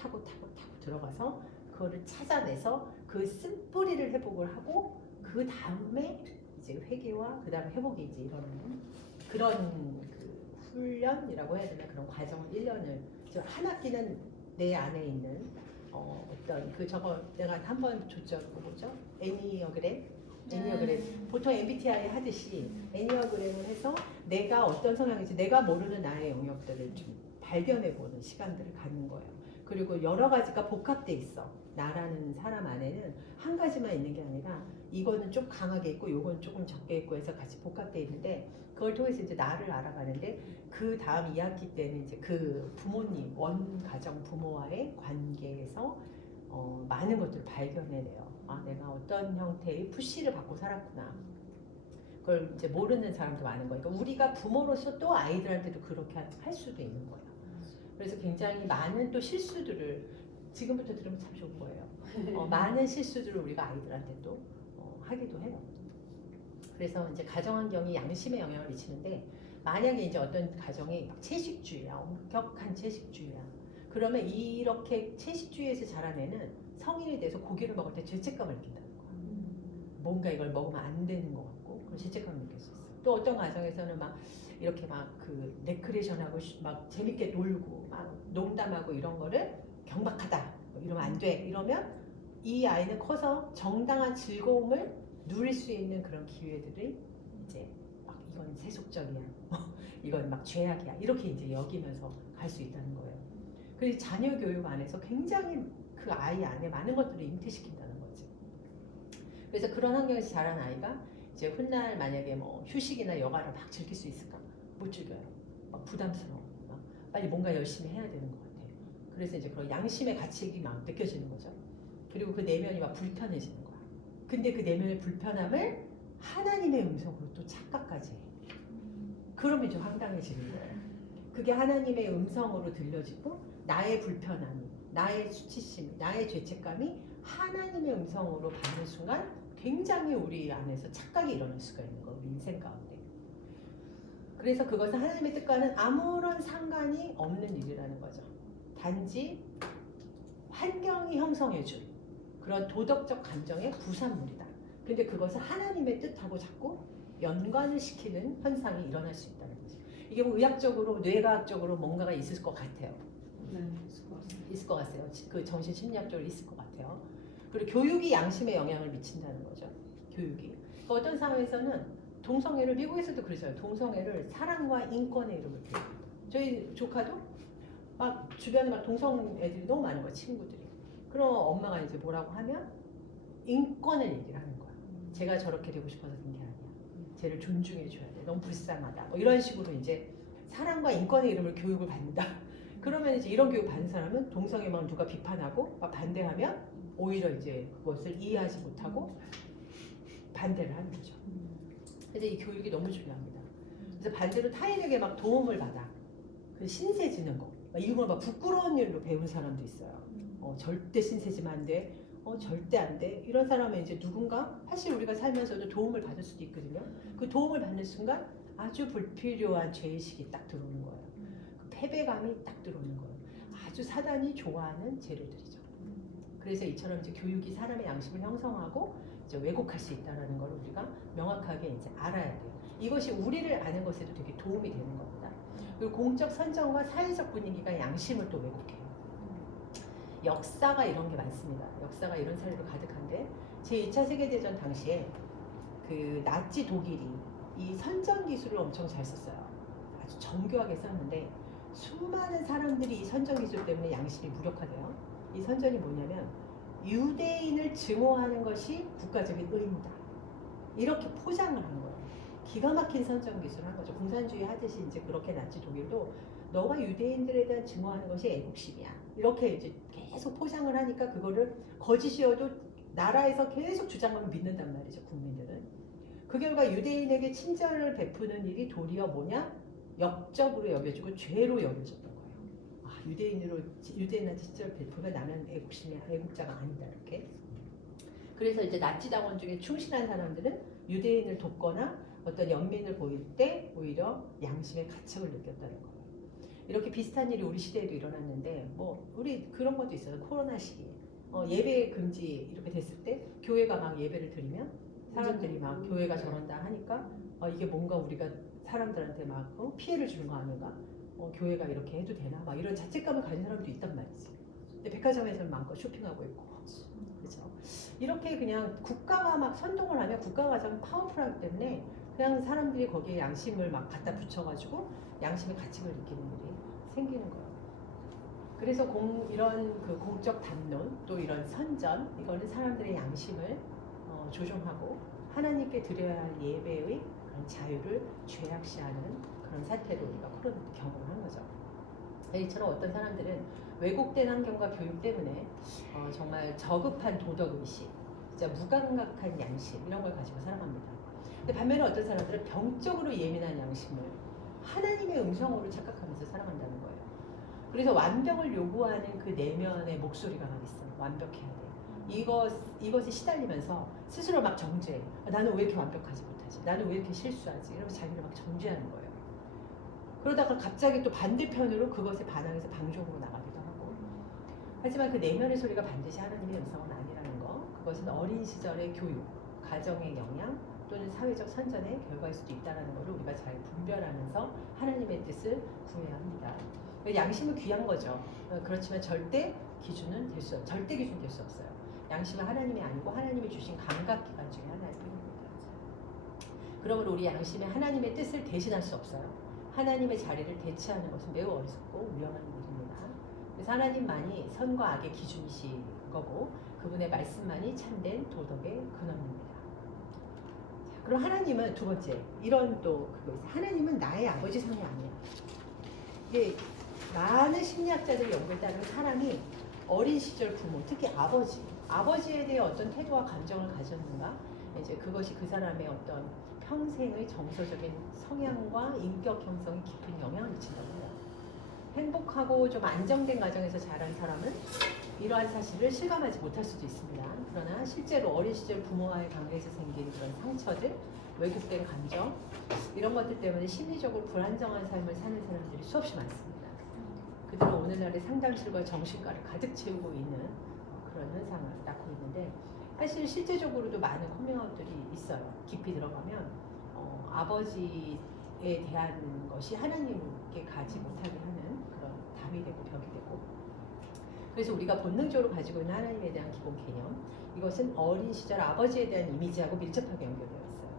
들어가서 그거를 찾아내서 그 쓴뿌리를 회복을 하고 그 다음에 이제 회개와 그 다음에 회복이 이제 이러는 그런 그 훈련이라고 해야 되나 그런 과정을 1년을 한 학기는 내 안에 있는 어떤 그 저거 내가 한번 줬죠. 뭐죠? 애니 여글의 애니어그램. 보통 MBTI 하듯이 애니어그램을 해서 내가 어떤 성향인지 내가 모르는 나의 영역들을 좀 발견해보는 시간들을 갖는 거예요. 그리고 여러 가지가 복합돼 있어. 나라는 사람 안에는 한 가지만 있는 게 아니라 이거는 좀 강하게 있고 요건 조금 적게 있고 해서 같이 복합돼 있는데 그걸 통해서 이제 나를 알아가는데 그 다음 2학기 때는 이제 그 부모님, 원 가정 부모와의 관계에서 많은 것들을 발견해내요. 아, 내가 어떤 형태의 푸시를 받고 살았구나. 그걸 이제 모르는 사람도 많은 거예요. 그러니까 우리가 부모로서 또 아이들한테도 그렇게 할 수도 있는 거예요. 그래서 굉장히 많은 또 실수들을 지금부터 들으면 참 좋은 거예요. 많은 실수들을 우리가 아이들한테 또 하기도 해요. 그래서 이제 가정 환경이 양심에 영향을 미치는데 만약에 이제 어떤 가정이 막 채식주의야, 엄격한 채식주의야. 그러면 이렇게 채식주의에서 자라내는 성인이 돼서 고기를 먹을 때 죄책감을 느낀다는 거야. 뭔가 이걸 먹으면 안 되는 것 같고 그런 죄책감을 느낄 수 있어. 또 어떤 가정에서는 막 이렇게 막 그 레크레이션하고 막 재밌게 놀고 막 농담하고 이런 거를 경박하다 이러면 안 돼. 이러면 이 아이는 커서 정당한 즐거움을 누릴 수 있는 그런 기회들이 이제 막 이건 세속적이야, 이건 막 죄악이야 이렇게 이제 여기면서 갈 수 있다는 거예요. 그래서 자녀 교육 안에서 굉장히 그 아이 안에 많은 것들을 잉태시킨다는 거지. 그래서 그런 환경에서 자란 아이가 이제 훗날 만약에 뭐 휴식이나 여가를 막 즐길 수 있을까? 못 즐겨요. 막 부담스러워. 막 빨리 뭔가 열심히 해야 되는 것 같아. 그래서 이제 그런 양심의 가책이 막 느껴지는 거죠. 그리고 그 내면이 막 불편해지는 거야. 근데 그 내면의 불편함을 하나님의 음성으로 또 착각까지 해. 그러면 좀 황당해지는 거예요. 그게 하나님의 음성으로 들려지고 나의 불편함이, 나의 수치심이, 나의 죄책감이 하나님의 음성으로 받는 순간 굉장히 우리 안에서 착각이 일어날 수가 있는 거예요. 우리 인생 가운데. 그래서 그것은 하나님의 뜻과는 아무런 상관이 없는 일이라는 거죠. 단지 환경이 형성해준 그런 도덕적 감정의 부산물이다. 근데 그것을 하나님의 뜻하고 자꾸 연관을 시키는 현상이 일어날 수 있다는 거죠. 이게 뭐 의학적으로, 뇌과학적으로 뭔가가 있을 것 같아요. 네, 있을 것 같습니다. 있을 것 같아요. 그 정신심리학적으로 있을 것 같아요. 그리고 교육이 양심에 영향을 미친다는 거죠. 교육이. 그러니까 어떤 상황에서는 동성애를, 미국에서도 그러죠. 동성애를 사랑과 인권의 이름을 대요. 저희 조카도 막 주변에 막 동성 애들이 너무 많은 거예요. 친구들이. 그럼 엄마가 이제 뭐라고 하면 인권을 얘기를 하는 거야. 제가 저렇게 되고 싶어서 그런 게 아니야. 쟤를 존중해 줘야 돼. 너무 불쌍하다. 뭐 이런 식으로 이제 사랑과 인권의 이름을 교육을 받는다. 그러면 이제 이런 교육 받는 사람은 동성애만 누가 비판하고 막 반대하면 오히려 이제 그것을 이해하지 못하고 반대를 하는 거죠. 그래서 이 교육이 너무 중요합니다. 그래서 반대로 타인에게 막 도움을 받아. 그 신세지는 거. 이런 걸 막 부끄러운 일로 배운 사람도 있어요. 절대 신세지면 안 돼. 절대 안 돼. 이런 사람은 이제 누군가 사실 우리가 살면서도 도움을 받을 수도 있거든요. 그 도움을 받는 순간 아주 불필요한 죄의식이 딱 들어오는 거예요. 그 패배감이 딱 들어오는 거예요. 아주 사단이 좋아하는 재료들이죠. 그래서 이처럼 이제 교육이 사람의 양심을 형성하고 이제 왜곡할 수 있다는 걸 우리가 명확하게 이제 알아야 돼요. 이것이 우리를 아는 것에도 되게 도움이 되는 겁니다. 그리고 공적 선정과 사회적 분위기가 양심을 또 왜곡해요. 역사가 이런 게 많습니다. 역사가 이런 사례로 가득한데 제2차 세계대전 당시에 그 나치 독일이 이 선전 기술을 엄청 잘 썼어요. 아주 정교하게 썼는데 수많은 사람들이 이 선전 기술 때문에 양심이 무력화돼요. 이 선전이 뭐냐면 유대인을 증오하는 것이 국가적인 의무다. 이렇게 포장을 한 거예요. 기가 막힌 선전 기술을 한 거죠. 공산주의 하듯이 이제 그렇게 나치 독일도 너가 유대인들에 대한 증오하는 것이 애국심이야. 이렇게 이제 계속 포장을 하니까 그거를 거짓이어도 나라에서 계속 주장하면 믿는단 말이죠. 국민들은. 그 결과 유대인에게 친절을 베푸는 일이 도리어 뭐냐? 역적으로 여겨지고 죄로 여겨졌던 거예요. 아, 유대인한테 친절을 베푸면 나는 애국자가 아니다. 이렇게. 그래서 이제 나치 당원 중에 충실한 사람들은 유대인을 돕거나 어떤 연민을 보일 때 오히려 양심의 가책을 느꼈다는 거예요. 이렇게 비슷한 일이 우리 시대에도 일어났는데 뭐 우리 그런 것도 있어요. 코로나 시기에 예배 금지 이렇게 됐을 때 교회가 막 예배를 드리면 사람들이 막 교회가 저런다 하니까 이게 뭔가 우리가 사람들한테 막 피해를 주는 거 아닌가? 교회가 이렇게 해도 되나? 막 이런 자책감을 가진 사람도 있단 말이지. 근데 백화점에서는 마음껏 쇼핑하고 있고 그렇죠? 이렇게 그냥 국가가 막 선동을 하면 국가가 좀 파워풀하기 때문에 그냥 사람들이 거기에 양심을 막 갖다 붙여가지고 양심의 가책을 느끼는 일이 생기는 거예요. 그래서 이런 그 공적 담론 또 이런 선전 이거는 사람들의 양심을 조종하고 하나님께 드려야 할 예배의 그런 자유를 죄악시하는 그런 사태를 우리가 경험을 한 거죠. 이처럼 어떤 사람들은 왜곡된 환경과 교육 때문에 정말 저급한 도덕의식, 진짜 무감각한 양심 이런 걸 가지고 살아갑니다. 근데 반면에 어떤 사람들은 병적으로 예민한 양심을 하나님의 음성으로 착각하면서 살아간다는 거예요. 그래서 완벽을 요구하는 그 내면의 목소리가 막 있어요. 완벽해야 돼. 이것에 시달리면서 스스로 막 정죄해. 나는 왜 이렇게 완벽하지 못하지? 나는 왜 이렇게 실수하지? 이러면서 자기를 막 정죄하는 거예요. 그러다가 갑자기 또 반대편으로 그것에 반항해서 방종으로 나가기도 하고. 하지만 그 내면의 소리가 반드시 하나님의 음성은 아니라는 거. 그것은 어린 시절의 교육, 가정의 영향 또는 사회적 선전의 결과일 수도 있다는 것을 우리가 잘 분별하면서 하나님의 뜻을 구해야 합니다. 양심은 귀한 거죠. 그렇지만 절대 기준 될 수 없어요. 양심은 하나님이 아니고 하나님이 주신 감각기관 중에 하나일 뿐입니다. 그러므로 우리 양심에 하나님의 뜻을 대신할 수 없어요. 하나님의 자리를 대체하는 것은 매우 어리석고 위험한 일입니다. 그래서 하나님만이 선과 악의 기준이신 거고 그분의 말씀만이 참된 도덕의 근원입니다. 자, 그럼 하나님은 두 번째 이런 또 그거 있어요. 하나님은 나의 아버지 상이 아니야. 이게 많은 심리학자들 연구에 따르면 사람이 어린 시절 부모, 특히 아버지에 대해 어떤 태도와 감정을 가졌는가, 이제 그것이 그 사람의 어떤 평생의 정서적인 성향과 인격 형성에 깊은 영향을 미친다고 해요. 행복하고 좀 안정된 가정에서 자란 사람은 이러한 사실을 실감하지 못할 수도 있습니다. 그러나 실제로 어린 시절 부모와의 관계에서 생긴 그런 상처들, 왜곡된 감정, 이런 것들 때문에 심리적으로 불안정한 삶을 사는 사람들이 수없이 많습니다. 그들은 오늘날의 상담실과 정신과를 가득 채우고 있는 그런 현상을 낳고 있는데 사실 실제적으로도 많은 커밍아웃들이 있어요. 깊이 들어가면 아버지에 대한 것이 하나님께 가지 못하게 하는 그런 담이 되고 벽이 되고 그래서 우리가 본능적으로 가지고 있는 하나님에 대한 기본 개념 이것은 어린 시절 아버지에 대한 이미지하고 밀접하게 연결되어 있어요.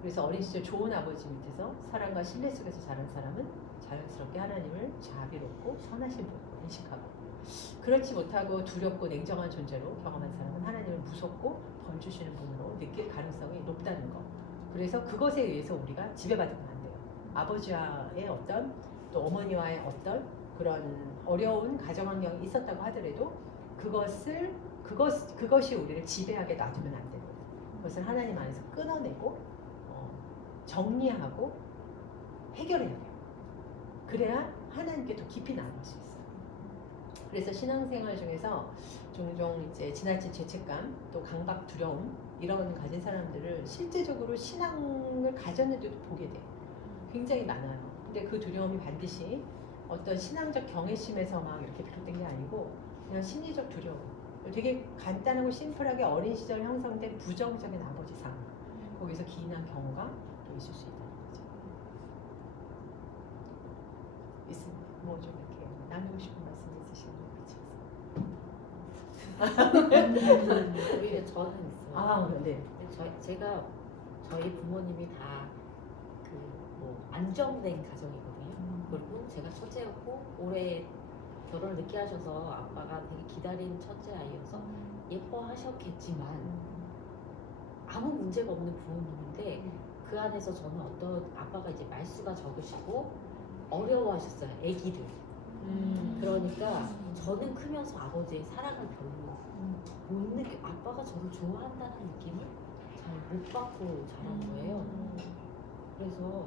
그래서 어린 시절 좋은 아버지 밑에서 사랑과 신뢰 속에서 자란 사람은 자연스럽게 하나님을 자비롭고 선하신 분으로 인식하고 그렇지 못하고 두렵고 냉정한 존재로 경험한 사람은 하나님을 무섭고 벌 주시는 분으로 느낄 가능성이 높다는 거. 그래서 그것에 의해서 우리가 지배받으면 안 돼요. 아버지와의 어떤 또 어머니와의 어떤 그런 어려운 가정 환경이 있었다고 하더라도 그것이 우리를 지배하게 놔두면 안 되고 그것을 하나님 안에서 끊어내고 정리하고 해결해야 돼요. 그래야 하나님께 더 깊이 나아갈 수 있어요. 그래서 신앙생활 중에서 종종 이제 지나친 죄책감, 또 강박, 두려움 이런 가진 사람들을 실제적으로 신앙을 가졌는데도 보게 돼요. 굉장히 많아요. 근데 그 두려움이 반드시 어떤 신앙적 경외심에서 막 이렇게 비롯된 게 아니고 그냥 심리적 두려움. 되게 간단하고 심플하게 어린 시절 형성된 부정적인 아버지상 거기서 기인한 경우가 또 있을 수 있다는 거죠. 있습니다. 뭐 좀 이렇게 나누고 싶은 말씀 있으시면 같이 오히려 저는 있어요. 아, 네. 제가 저희 부모님이 다 뭐 안정된 가정이거든요. 그리고 제가 첫째였고 올해 결혼을 늦게 하셔서 아빠가 되게 기다린 첫째 아이여서 예뻐하셨겠지만 아무 문제가 없는 부모님인데 그 안에서 저는 어떤 아빠가 이제 말수가 적으시고 어려워하셨어요. 아기들. 그러니까 저는 크면서 아버지의 사랑을 별로 못 느껴. 아빠가 저를 좋아한다는 느낌을 잘 못 받고 자란 거예요. 그래서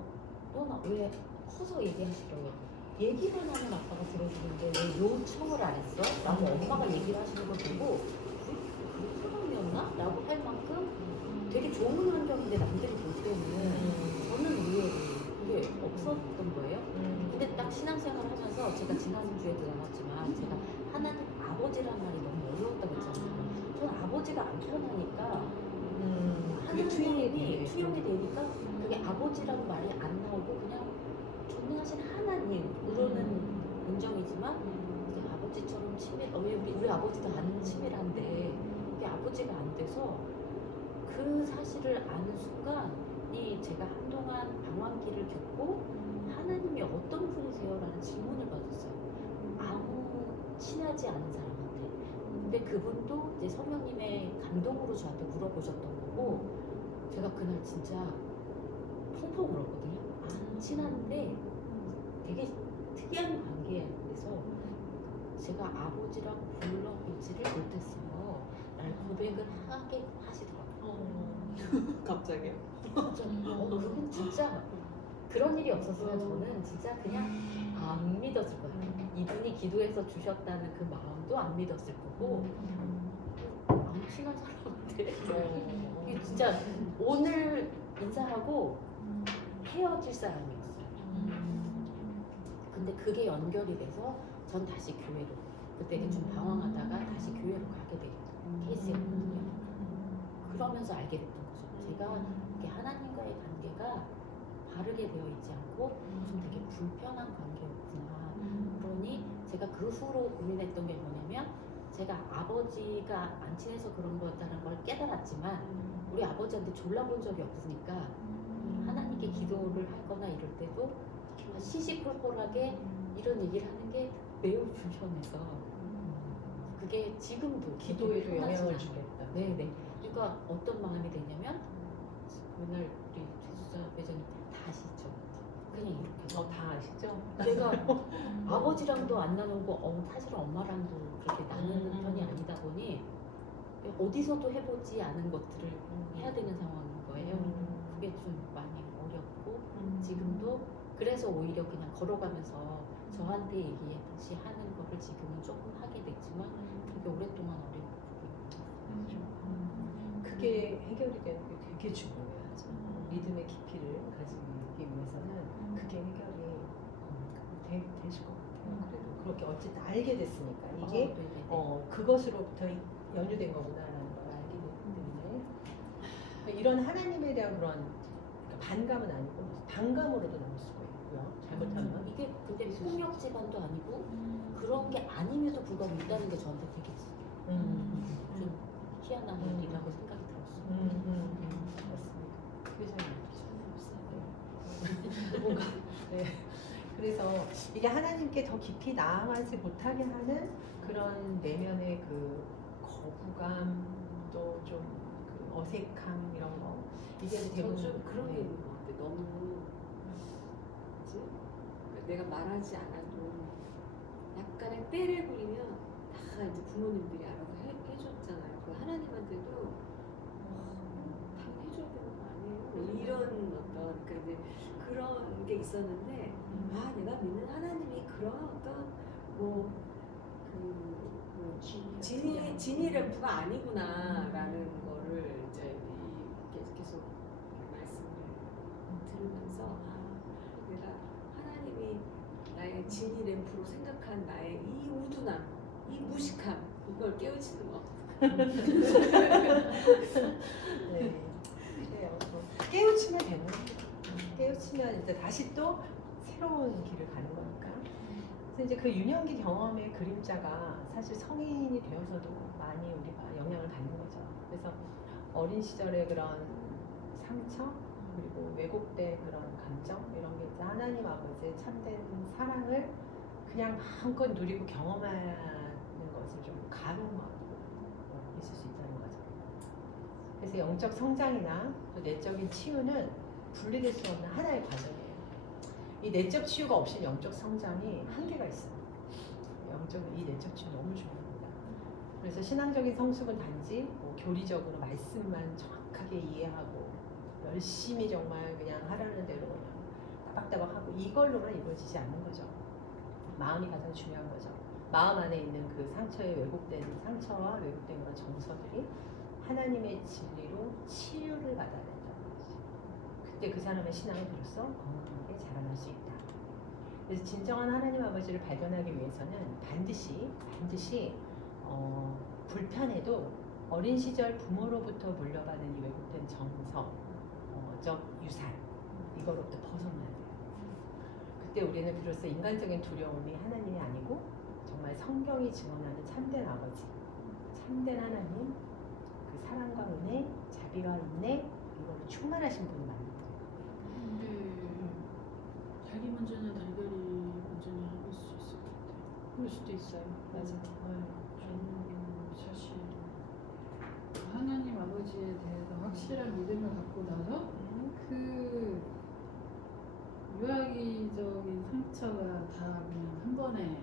너나 왜 커서 얘기하시려고 얘기만 하면 아빠가 들어주는데 왜 요청을 안 했어? 라고 엄마가 얘기를 하시는 걸 보고 그런 상황이었나? 라고 할 만큼 되게 좋은 환경인데 남들이 볼 때는 저는 의외로 그게 없었던 거예요. 근데 딱 신앙생활을 하면서 제가 지난주에도 나왔지만 제가 하나님 아버지란 말이 너무 어려웠다고 했잖아요. 저는 아버지가 안 편하니까 하나님이 투영이 되니까 그게 아버지라는 말이 안 나오고 그냥 전능하신 하나님으로는 인정이지만 그게 아버지처럼 우리 아버지도 안 치밀한데 그게 아버지가 안 돼서 그 사실을 아는 순간 이 제가 한동안 방황기를 겪고 하나님이 어떤 분이세요라는 질문을 받았어요. 아무 친하지 않은 사람한테. 근데 그분도 이제 성령님의 감동으로 저한테 물어보셨던 거고 제가 그날 진짜 펑펑 울었거든요. 안 친한데 되게 특이한 관계에서 제가 아버지랑 불러보지를 못했어요. 날 고백을 하게 하시더라고요. 갑자기요? 그건 진짜 그런 일이 없었으면 저는 진짜 그냥 안 믿었을 거예요. 이분이 기도해서 주셨다는 그 마음도 안 믿었을 거고 안 친한 사람한테 이게 진짜 오늘 인사하고 헤어질 사람이었어요. 근데 그게 연결이 돼서 전 다시 교회로 그때 좀 방황하다가 다시 교회로 가게 된 케이스였거든요. 그러면서 알게 됐던 거죠. 제가 이렇게 하나님과의 관계가 바르게 되어 있지 않고 좀 되게 불편한 관계였구나. 그러니 제가 그 후로 고민했던 게 뭐냐면 제가 아버지가 안 친해서 그런 거였다는 걸 깨달았지만 우리 아버지한테 졸라본 적이 없으니까 하나님께 기도를 하거나 이럴 때도 시시콜콜하게 이런 얘기를 하는 게 매우 불편해서 그게 지금도 기도에도 그렇게 편하진 영향을 않아요. 주겠다. 네네. 그러니까 어떤 마음이 되냐면 맨날 우리 최수자 회장님 다시 좀 그냥 이렇게 다 아시죠? 내가 아버지랑도 안 나누고 사실은 엄마랑도 그렇게 나누는 편이 아니다 보니 어디서도 해보지 않은 것들을 해야 되는 상황인 거예요. 그게 좀 많이 어렵고 지금도 그래서 오히려 그냥 걸어가면서 저한테 얘기했듯이 하는 거를 지금은 조금 하게 됐지만 되게 오랫동안 어려운 부분이었죠. 그게 해결이 되는 게 되게 중요하죠. 믿음의 깊이를 가지기 위해서는 그게 해결이 되실 것 같아요. 그래도 그렇게 어쨌든 알게 됐으니까 이게 그것으로부터 연유된 거구나라는 걸 알게 됐기 때문에 이런 하나님에 대한 그런 반감은 아니고 반감으로도 나올 수가 있고요. 잘못하면 이게 근데 폭력 집안도 아니고 그런 게 아님에도 불구하고 있다는 게 저한테 되게 좀 희한한 일이라고 생각이 들었어요. 맞습니다. 회장님 뭔가 네. 그래서 이게 하나님께 더 깊이 나아가지 못하게 하는 그런 내면의 그 거부감 또 좀 그 어색함 이런 거 이게 대부분 좀 그런 게 있는 것 같아. 너무 뭐지? 내가 말하지 않아도 약간의 때를 부리면 다 이제 부모님들이 알아서 해줬잖아요. 그 하나님한테도 당연히 해줘야 되는 거 아니에요? 이런 어떤 이제 그런 게 있었는데 내가 믿는 하나님이 그런 어떤 진이 램프가 아니구나라는 거를 이제 계속 말씀을 들으면서 내가 하나님이 나의 진이 램프로 생각한 나의 이 우둔함, 이 무식함 이걸 깨우치는 것 같아요. 네. 그래요. 깨우치면 되는 거죠. 깨우치면 이제 다시 또 새로운 길을 가는 거니까. 그래서 이제 그 유년기 경험의 그림자가 사실 성인이 되어서도 많이 우리가 영향을 받는 거죠. 그래서 어린 시절의 그런 상처 그리고 왜곡된 그런 감정 이런 게 이제 하나님 아버지의 참된 사랑을 그냥 마음껏 누리고 경험하는 것을 좀 가로막고 있을 수 있다는 거죠. 그래서 영적 성장이나 또 내적인 치유는 분리될 수 없는 하나의 과정이에요. 이 내적 치유가 없이는 영적 성장이 한계가 있어요. 이 내적 치유 너무 중요합니다. 그래서 신앙적인 성숙은 단지 교리적으로 말씀만 정확하게 이해하고 열심히 정말 그냥 하라는 대로 그냥 따박따박하고 이걸로만 이루어지지 않는 거죠. 마음이 가장 중요한 거죠. 마음 안에 있는 그 상처와 왜곡된 그런 정서들이 하나님의 진리로 치유를 받아야 된다는 거지. 그때 그 사람의 신앙이 비로소 건강하게 자라날 수 있다. 그래서 진정한 하나님 아버지를 발견하기 위해서는 반드시 불편해도 어린 시절 부모로부터 물려받은 이 왜곡된 정서적 유산 이거로부터 벗어나야 돼요. 그때 우리는 비로소 인간적인 두려움이 하나님이 아니고 정말 성경이 증언하는 참된 아버지, 참된 하나님, 사랑과 은혜, 자비와 인내 이걸로 충만하신 분이 많아요. 근데 자기 먼저냐 달걀이 먼저냐 할 수 있을 것 같아. 그럴 수도 있어요. 맞아. 저는 사실 하나님 아버지에 대해서 확실한 믿음을 갖고 나서 그 유아기적인 상처가 다 그냥 한 번에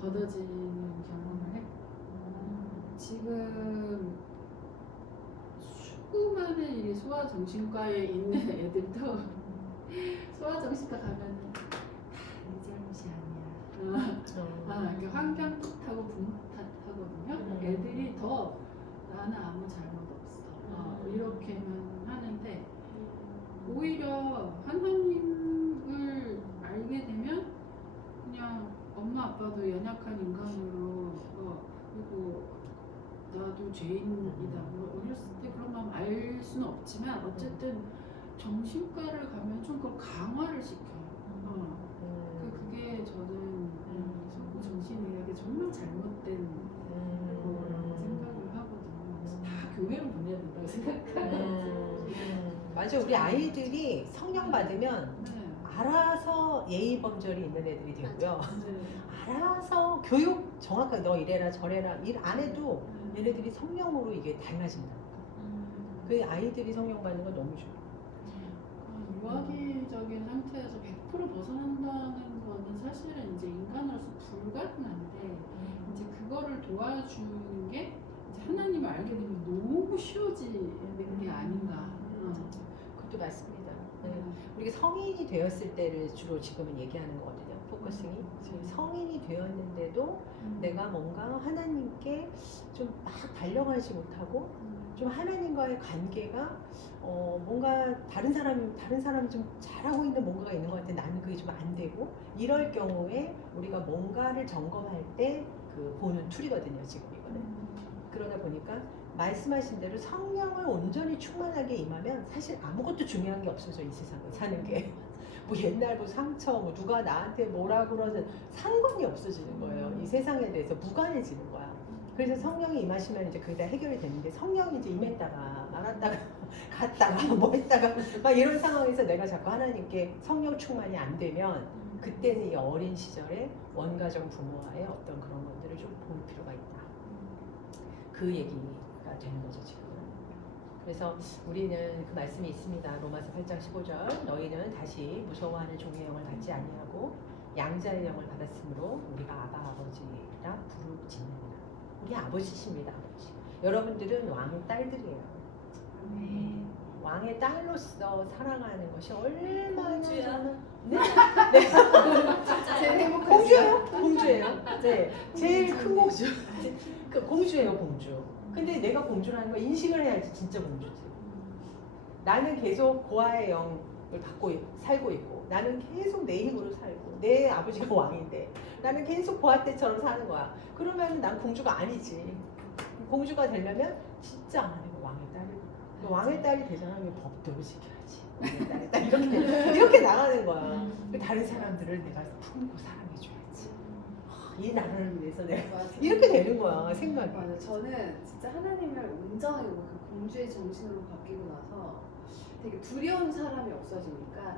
걷어지는 경험을 했고 지금 수많은 이 소아정신과에 있는 애들도 소아정신과 가면 다 내 잘못이 아니야. 그러니까 환경 탓하고 부모 탓하거든요. 애들이 더 나는 아무 잘못 없어. 이렇게만 하는데 오히려 하나님을 알게 되면 그냥 엄마 아빠도 연약한 인간으로 그리고 나도 죄인이다. 어렸을 때 그런 마음 알 수는 없지만 어쨌든 정신과를 가면 좀 그걸 강화를 시켜요. 그게 저는 이 정신의학에 정말 잘못된 거라고 생각을 하거든요. 그래서 다 교회로 보내야 된다고 생각하거든요. 맞아. 우리 아이들이 성령 받으면 네. 알아서 예의 범절이 있는 애들이 되고요. 네. 알아서 교육 정확하게 너 이래라 저래라 일 안 해도 얘네들이 성령으로 이게 달라진다. 그 아이들이 성령 받는 건 너무 좋아. 유아기적인 상태에서 100% 벗어난다는 거는 사실은 이제 인간으로서 불가능한데 이제 그거를 도와주는 게 이제 하나님을 알게 되면 너무 쉬워지는 게 아닌가. 그것도 맞습니다. 네. 우리가 성인이 되었을 때를 주로 지금은 얘기하는 거거든요. 포커싱이 지금 성인이 되었는데도 내가 뭔가 하나님께 좀 막 달려가지 못하고 좀 하나님과의 관계가 뭔가 다른 사람이 좀 잘하고 있는 뭔가가 있는 것 같은데 나는 그게 좀 안 되고 이럴 경우에 우리가 뭔가를 점검할 때 그 보는 툴이거든요. 지금 이거는. 그러다 보니까 말씀하신 대로 성령을 온전히 충만하게 임하면 사실 아무것도 중요한 게 없어져 이 세상에 사는 게. 뭐 옛날부터 상처, 뭐 누가 나한테 뭐라 그러든 상관이 없어지는 거예요. 이 세상에 대해서 무관해지는 거야. 그래서 성령이 임하시면 이제 그게 다 해결이 되는데 성령이 이제 임했다가 말았다가 갔다가 뭐 했다가 막 이런 상황에서 내가 자꾸 하나님께 성령 충만이 안 되면 그때는 이 어린 시절에 원가정 부모와의 어떤 그런 것들을 좀 볼 필요가 있다. 그 얘기가 되는 거죠 지금. 그래서 우리는 그 말씀이 있습니다. 로마서 8장 15절 너희는 다시 무서워하는 종의 영을 받지 아니하고 양자의 영을 받았으므로 우리가 아바 아버지라 부르짖느니라. 우리 아버지십니다. 아버지. 여러분들은 왕의 딸들이에요. 왕의 딸로서 살아가는 것이 얼마나 공주야? 네. 제일 행복한 공주예요? 공주예요. 네. 제일 큰 공주. 그 공주예요, 공주. 근데 내가 공주라는 거 인식을 해야지 진짜 공주지. 나는 계속 고아의 영을 받고 살고 있고 나는 계속 내 힘으로 살고 내 아버지가 왕인데 나는 계속 고아 때처럼 사는 거야. 그러면 난 공주가 아니지. 공주가 되려면 진짜 아내가 왕의 딸이고 왕의 딸이 되려면 법대로 지켜야지. 왕의 딸의 딸 이렇게 나가는 거야. 다른 사람들을 내가 품고 사랑해줘야지. 이 나라를 위해서 내가 맞아. 이렇게 되는 거야 생각이. 맞아. 저는 진짜 하나님을 온전히 그 공주의 정신으로 바뀌고 나서 되게 두려운 사람이 없어지니까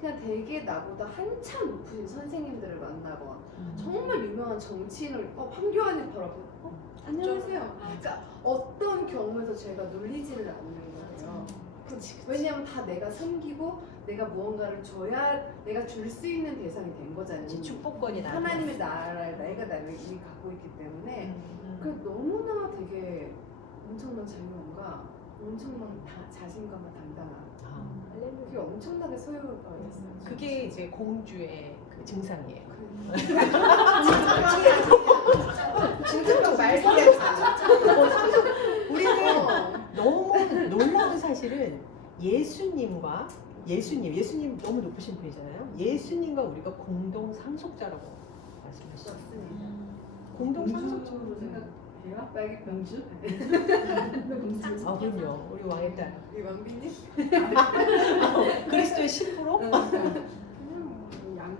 그냥 되게 나보다 한참 높으신 선생님들을 만나거나 정말 유명한 정치인을 황교안이 바로 앞에 안녕하세요. 그러니까 어떤 경우에서 제가 눌리지를 않는 거예요. 왜냐하면 다 내가 섬기고 내가 무언가를 줘야 내가 줄 수 있는 대상이 된 거잖아요. 축복권이 나. 하나님의 나라를 내가 이미 갖고 있기 때문에 그 너무나 되게 엄청난 자유함과 엄청난 자신감과 당당함 그게 엄청나게 소유가 됐어요. 그게 이제 공주의 그 증상이에요. 진짜 말씀이 우리는 너무 놀라운 사실은 예수님 너무 높으신 분이잖아요. 예수님과 우리가 공동 상속자라고 말씀하시죠. 공동 상속자. 공주로 생각해요? 말기 공주? 아 그럼요. 우리 왕의 딸. 이 왕비님? 그리스도의 신부로. 그냥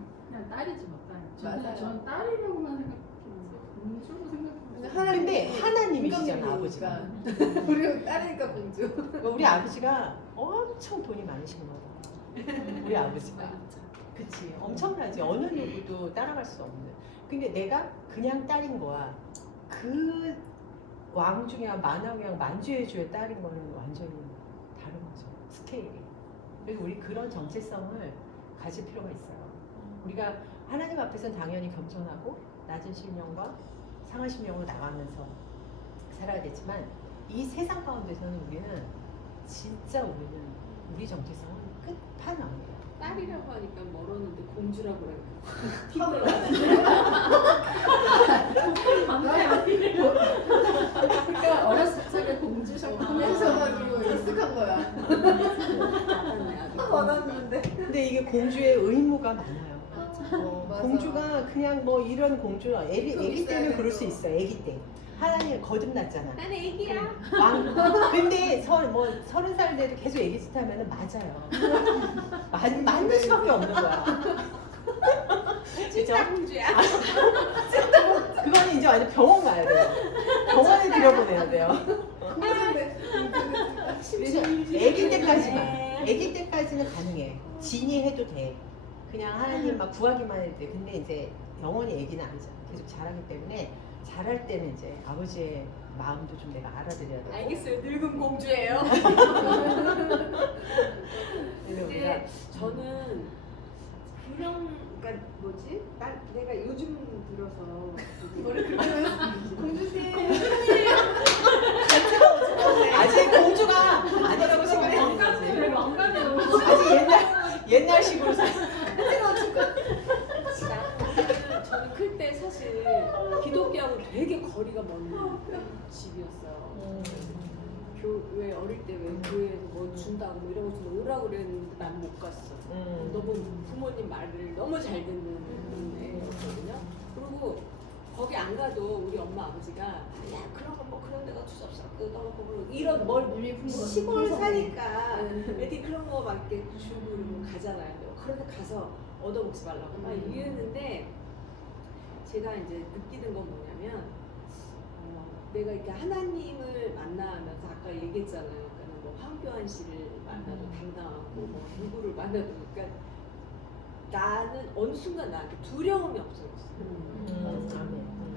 딸이지 뭐 딸. 맞아요. 전 딸이라고만 생각했는데 공주로 생각했는데 근데 하나님이시잖아, 공주니까. 아버지가. 우리 딸이니까 공주. 우리 아버지가 엄청 돈이 많으신 거다. 우리 아버지가. 그치. 엄청나지. 어느 누구도 따라갈 수 없는. 근데 내가 그냥 딸인 거야. 그 왕중의 만왕왕 만주의 딸인 거는 완전히 다른 거죠. 스케일이. 그래서 우리 그런 정체성을 가질 필요가 있어요. 우리가 하나님 앞에서는 당연히 겸손하고 낮은 심령과 상한 심령으로 나가면서 살아야겠지만 이 세상 가운데서는 우리는 진짜 우리 정체성은 끝판왕이에요. 딸이라고 하니까 멀었는데 공주라고 그러니까 그러니까 어렸을 적에 공주셨구나. 하면서가지고 익숙한 거야. 나갔네 아주. 받았는데. 근데 이게 공주의 의무가 많아요. 맞아. 공주가 그냥 뭐 이런 공주 애기 있어야 때는 돼, 그럴 또. 수 있어. 애기 때 하나님 거듭났잖아. 나는 애기야. 근데 30살 돼도 계속 애기 짓 하면은 맞아요. 맞는 수밖에 없는 거야. 진짜 공주야. 그거는 이제 완전 병원 가야 돼요. 병원에 들여보내야 돼요. 공주인데. 그래서 애기 때까지만. 애기 때까지는 가능해. 진이 해도 돼. 그냥 하나님 막 구하기만 해도 돼. 근데 이제 영원히 애기는 아니잖아. 계속 자라기 때문에 자랄 때는 이제 아버지의 마음도 좀 내가 알아들여야 돼. 알겠어요. 늙은 공주예요. 근데 저는 그런 그러니까 뭐지? 내가 요즘 들어서 공주님. 아직 공주가 아니라고 생각하는 거지. 아직 옛날식으로 살. 저는 클 때 사실 기독교하고 되게 거리가 먼 집이었어요. 교회 어릴 때 왜 교회에서 뭐 준다고 뭐 이런 거 좀 오라고 그랬는데 난 못 갔어. 너무 부모님 말을 너무 잘 듣는 애였거든요. 그리고 거기 안 가도 우리 엄마 아버지가 야 그런 거 뭐 그런 데가 주접스럽고 그러고 이런 뭘 시골 사니까 애들이 그런 거 막 이렇게 주고 이러고 가잖아요. 그런데 가서 얻어먹지 말라고 막 이랬는데 제가 이제 느끼는 건 뭐냐면 내가 이렇게 하나님을 만나면서 아까 얘기했잖아요. 그러니까 뭐 황교안 씨를 만나도 당당하고 뭐 누구를 만나도 그러니까 나는 어느 순간 나한테 두려움이 없어졌어.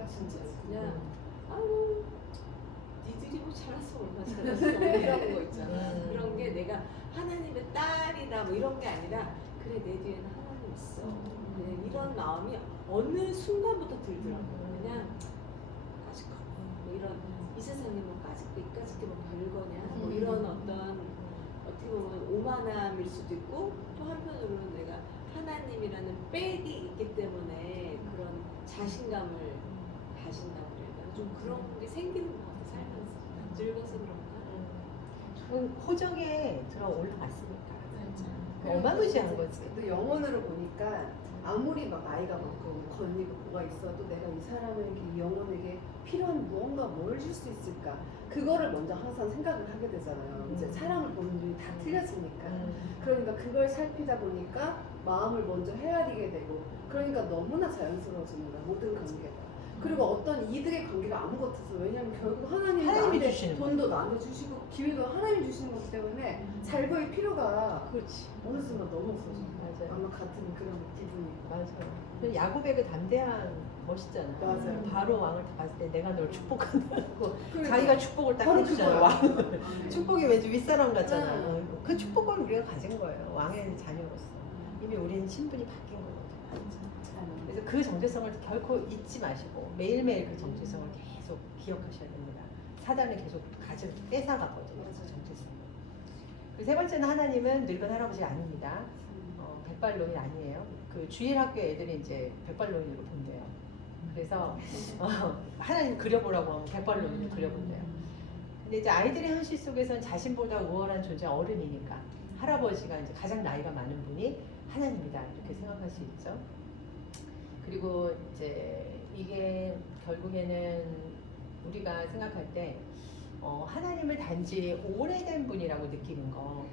진짜 그냥 아유 니들이 뭐 잘났어 얼마나 잘났어 이런 거 있잖아. 그런 게 내가 하나님의 딸이다 뭐 이런 게 아니라 그래 내 뒤에는 하나님 있어. 그냥 이런 마음이 어느 순간부터 들더라고요. 그냥 까짓거 뭐 이런 이 세상에 뭐 까짓거 이까짓거 뭐 별거냐 뭐 이런 어떤 어떻게 보면 오만함일 수도 있고 또 한편으로는 내가 하나님이라는 백이 있기 때문에 그런 자신감을 가진다고 그래야 되나 좀 그런 게 생기는 것 같아 살면서 늙어서 그런가? 호적에 들어 올라갔으니까. 어마무시한 거지. 또 영혼으로 보니까 아무리 막 나이가 많고 권위가 뭐가 있어도 내가 이 사람에게 이 영혼에게 필요한 무언가 뭘 줄 수 있을까 그거를 먼저 항상 생각을 하게 되잖아요. 이제 사람을 보는 눈이 다 틀려지니까. 그러니까 그걸 살피다 보니까 마음을 먼저 헤아리게 되고 그러니까 너무나 자연스러워지는 거야 모든 관계가. 그리고 어떤 이득의 관계가 아무것도 없어. 왜냐면 결국 하나님이 하나님이 나한테 주시는 돈도 나눠주시고 기회도 하나님이 주시는 거기 때문에 잘 보일 필요가 그렇지. 어느 순간 너무 없어져. 맞아요. 아마 같은 그런 기분이. 맞아요. 야곱의 그 담대한 멋있잖아. 맞아요. 바로 왕을 봤을 때 내가 널 축복한다고 그러니까. 자기가 축복을 딱 바로 해주잖아. 그거야. 왕. 축복이 왠지 윗사람 같잖아. 응. 그 축복을 우리가 가진 거예요. 왕의 자녀로서. 이미 우리는 신분이 바뀐 거거든. 그래서 그 정체성을 결코 잊지 마시고 매일매일 그 정체성을 계속 기억하셔야 됩니다. 사단을 계속 뺏어가거든요. 그 정체성. 그 세 번째는 하나님은 늙은 할아버지가 아닙니다. 백발노인 아니에요. 그 주일 학교 애들이 이제 백발노인으로 본대요. 그래서 하나님 그려보라고 하면 백발노인을 그려본대요. 근데 이제 아이들의 현실 속에서는 자신보다 우월한 존재 어른이니까 할아버지가 이제 가장 나이가 많은 분이 하나님이다 이렇게 생각할 수 있죠. 그리고 이제 이게 결국에는 우리가 생각할 때 하나님을 단지 오래된 분이라고 느끼는 거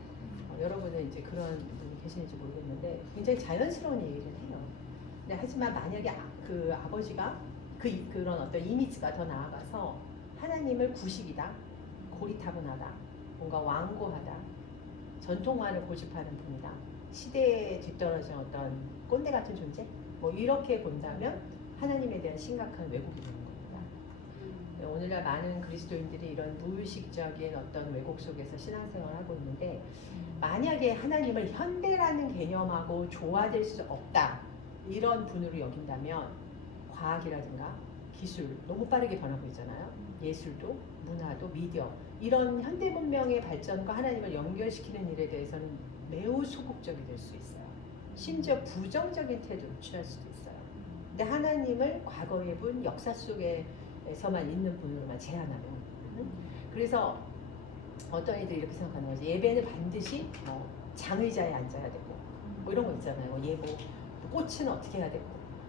여러분은 이제 그런 분이 계시는지 모르겠는데 굉장히 자연스러운 얘기를 해요. 근데 하지만 만약에 그 아버지가 그런 어떤 이미지가 더 나아가서 하나님을 구식이다, 고리타분하다, 뭔가 완고하다, 전통화를 고집하는 분이다, 시대에 뒤떨어진 어떤 꼰대 같은 존재, 뭐 이렇게 본다면 하나님에 대한 심각한 왜곡이 되는 겁니다. 오늘날 많은 그리스도인들이 이런 무의식적인 어떤 왜곡 속에서 신앙생활을 하고 있는데, 만약에 하나님을 현대라는 개념하고 조화될 수 없다 이런 분으로 여긴다면 과학이라든가 기술 너무 빠르게 변하고 있잖아요. 예술도 문화도 미디어 이런 현대 문명의 발전과 하나님을 연결시키는 일에 대해서는 매우 소극적이 될 수 있어요. 심지어 부정적인 태도를 취할 수도 있어요. 근데 하나님을 과거의 분, 역사 속에서만 있는 분으로만 제한하면, 그래서 어떤 이들이 이렇게 생각하는 거지. 예배는 반드시 뭐 장의자에 앉아야 되고 뭐 이런 거 있잖아요. 예보 꽃은 어떻게 해야 되고,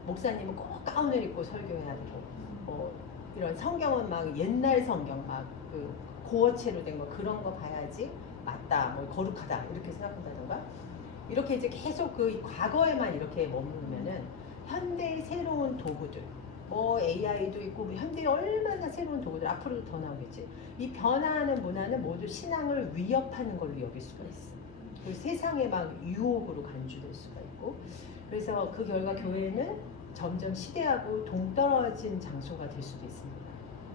목사님은 꼭 가운을 입고 설교해야 되고, 뭐 이런 성경은 막 옛날 성경 막 그 고어체로 된 거 그런 거 봐야지 맞다, 뭐 거룩하다 이렇게 생각한다던가, 이렇게 이제 계속 그 과거에만 이렇게 머무르면은 현대의 새로운 도구들, 뭐 AI도 있고 뭐 현대에 얼마나 새로운 도구들 앞으로도 더 나오겠지. 이 변화하는 문화는 모두 신앙을 위협하는 걸로 여길 수가 있어. 그리고 세상에 막 유혹으로 간주될 수가 있고, 그래서 그 결과 교회는 점점 시대하고 동떨어진 장소가 될 수도 있습니다.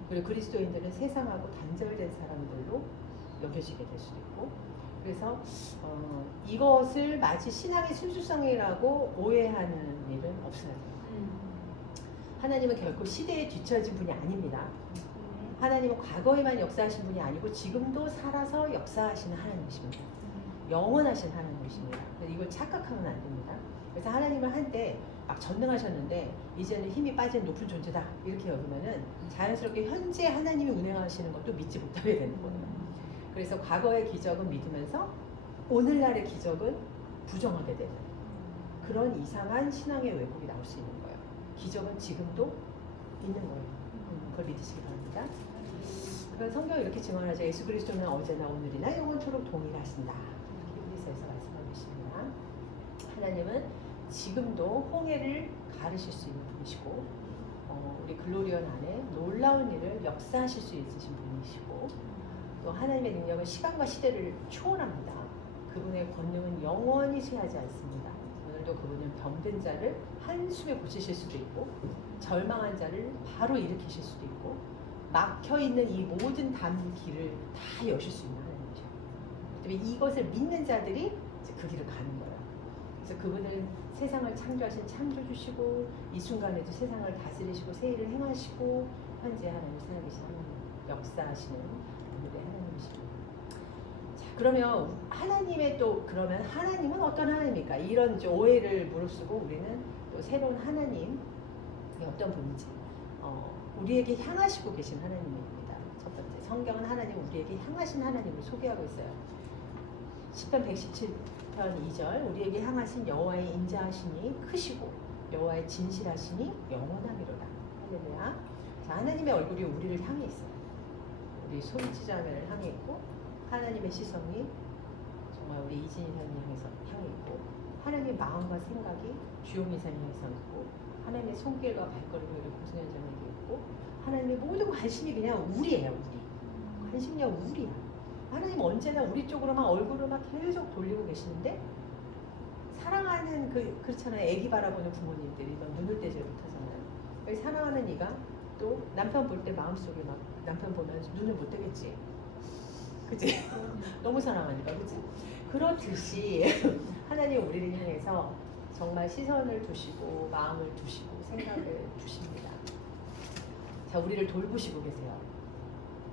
그리고 그리스도인들은 세상하고 단절된 사람들로 여겨지게 될 수도 있고, 그래서 이것을 마치 신앙의 순수성이라고 오해하는 일은 없어야 돼요. 하나님은 결코 시대에 뒤처진 분이 아닙니다. 하나님은 과거에만 역사하신 분이 아니고 지금도 살아서 역사하시는 하나님이십니다. 영원하신 하나님이십니다. 그래서 이걸 착각하면 안 됩니다. 그래서 하나님을 한때 막 전능하셨는데 이제는 힘이 빠진 높은 존재다 이렇게 여기면은 자연스럽게 현재 하나님이 운행하시는 것도 믿지 못하게 되는 거예요. 그래서 과거의 기적은 믿으면서 오늘날의 기적은 부정하게 되는 그런 이상한 신앙의 왜곡이 나올 수 있는 거예요. 기적은 지금도 있는 거예요. 그걸 믿으시기 바랍니다. 그런 성경이 이렇게 증언하죠. 예수 그리스도는 어제나 오늘이나 영원토록 동일하신다. 히브리서에서 말씀하고 있습니다. 하나님은 지금도 홍해를 가르실 수 있는 분이시고, 우리 글로리온 안에 놀라운 일을 역사하실 수 있으신 분이시고, 또 하나님의 능력은 시간과 시대를 초월합니다. 그분의 권능은 영원히 쇠하지 않습니다. 오늘도 그분은 병든 자를 한숨에 고치실 수도 있고, 절망한 자를 바로 일으키실 수도 있고, 막혀있는 이 모든 길을 다 여실 수 있는 하나님이죠. 그다음에 이것을 믿는 자들이 이제 그 길을 가는 거예요. 그래서 그분은 세상을 창조하신 창조주시고, 이 순간에도 세상을 다스리시고 세일을 행하시고, 현재 하나님 살아계신 하나님, 역사하시는 오늘의 하나님이십니다. 자, 그러면 하나님의 또 그러면 하나님은 어떤 하나님입니까? 이런 이제 오해를 무릅쓰고 우리는 또 새로운 하나님이 어떤 분인지, 우리에게 향하시고 계신 하나님입니다. 첫 번째, 성경은 하나님 우리에게 향하신 하나님을 소개하고 있어요. 시편 117편 2절, 우리에게 향하신 여호와의 인자하시니 크시고 여호와의 진실하시니 영원하미로다. 할렐루야. 자, 하나님의 얼굴이 우리를 향해 있어요. 우리 손지자매를 향해 있고, 하나님의 시선이 정말 우리 이진희 사님 향해 있고, 하나님의 마음과 생각이 주용미 사님 향해서 있고, 하나님의 손길과 발걸음이 우리 고승현 자매에게 있고, 하나님의 모든 관심이 그냥 우리예요. 우리 관심이 그냥 우리야. 하나님 언제나 우리 쪽으로만 얼굴을 막 계속 돌리고 계시는데, 사랑하는 그렇잖아요. 애기 바라보는 부모님들이 막 눈을 떼지 못하잖아요. 사랑하는 이가 또 남편 볼 때 마음속에 막 남편 보면 눈을 못 떼겠지. 그치? 너무 사랑하니까, 그치? 그렇듯이 하나님 우리를 향해서 정말 시선을 두시고 마음을 두시고 생각을 두십니다. 자, 우리를 돌보시고 계세요.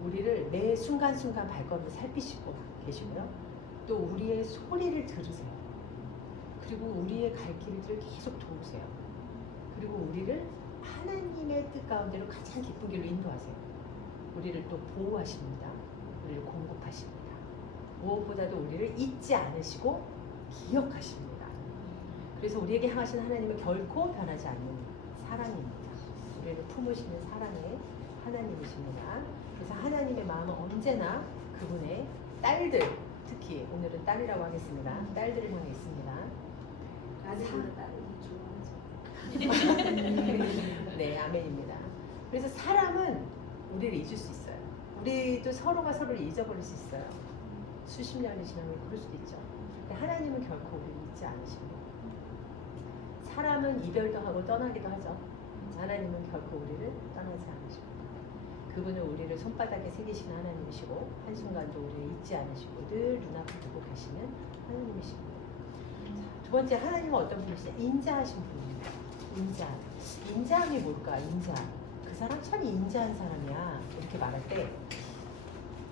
우리를 매 순간순간 발걸음을 살피시고 계시고요. 또 우리의 소리를 들으세요. 그리고 우리의 갈 길을 계속 도우세요. 그리고 우리를 하나님의 뜻 가운데로 가장 기쁜 길로 인도하세요. 우리를 또 보호하십니다. 우리를 공급하십니다. 무엇보다도 우리를 잊지 않으시고 기억하십니다. 그래서 우리에게 향하신 하나님은 결코 변하지 않는 사랑입니다. 우리를 품으시는 사랑의 하나님이십니다. 그래서 하나님의 마음은 언제나 그분의 딸들, 특히 오늘은 딸이라고 하겠습니다. 딸들을 향해 있습니다. 아들보다 딸을 좋아하죠. 네, 아멘입니다. 그래서 사람은 우리를 잊을 수 있어요. 우리도 서로가 서로를 잊어버릴 수 있어요. 수십 년이 지나면 그럴 수도 있죠. 근데 하나님은 결코 우리를 잊지 않으십니다. 사람은 이별도 하고 떠나기도 하죠. 하나님은 결코 우리를 떠나지 않으십니다. 그분은 우리를 손바닥에 새기시는 하나님이시고 한순간도 우리를 잊지 않으시고 늘 눈앞에 두고 계시는 하나님이십니다. 두 번째, 하나님은 어떤 분이시냐? 인자하신 분입니다. 인자함이 뭘까? 인자. 그 사람 참 인자한 사람이야. 이렇게 말할 때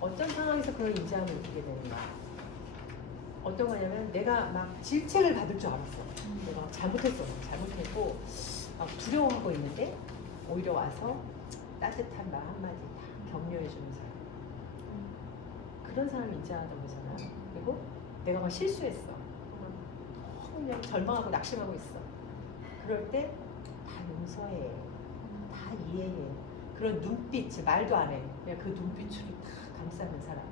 어떤 상황에서 그런 인자함을 느끼게 되는가? 어떤 거냐면 내가 막 질책을 받을 줄 알았어. 내가 잘못했고 막 두려워하고 있는데 오히려 와서 따뜻한 말 한마디 다 격려해주는 사람. 그런 사람이 인자하다고 하잖아요. 그리고 내가 막 실수했어. 그냥 절망하고 낙심하고 있어. 그럴 때 다 용서해. 다 이해해. 그런 눈빛, 말도 안 해. 그냥 그 눈빛으로 다 감싸는 사람.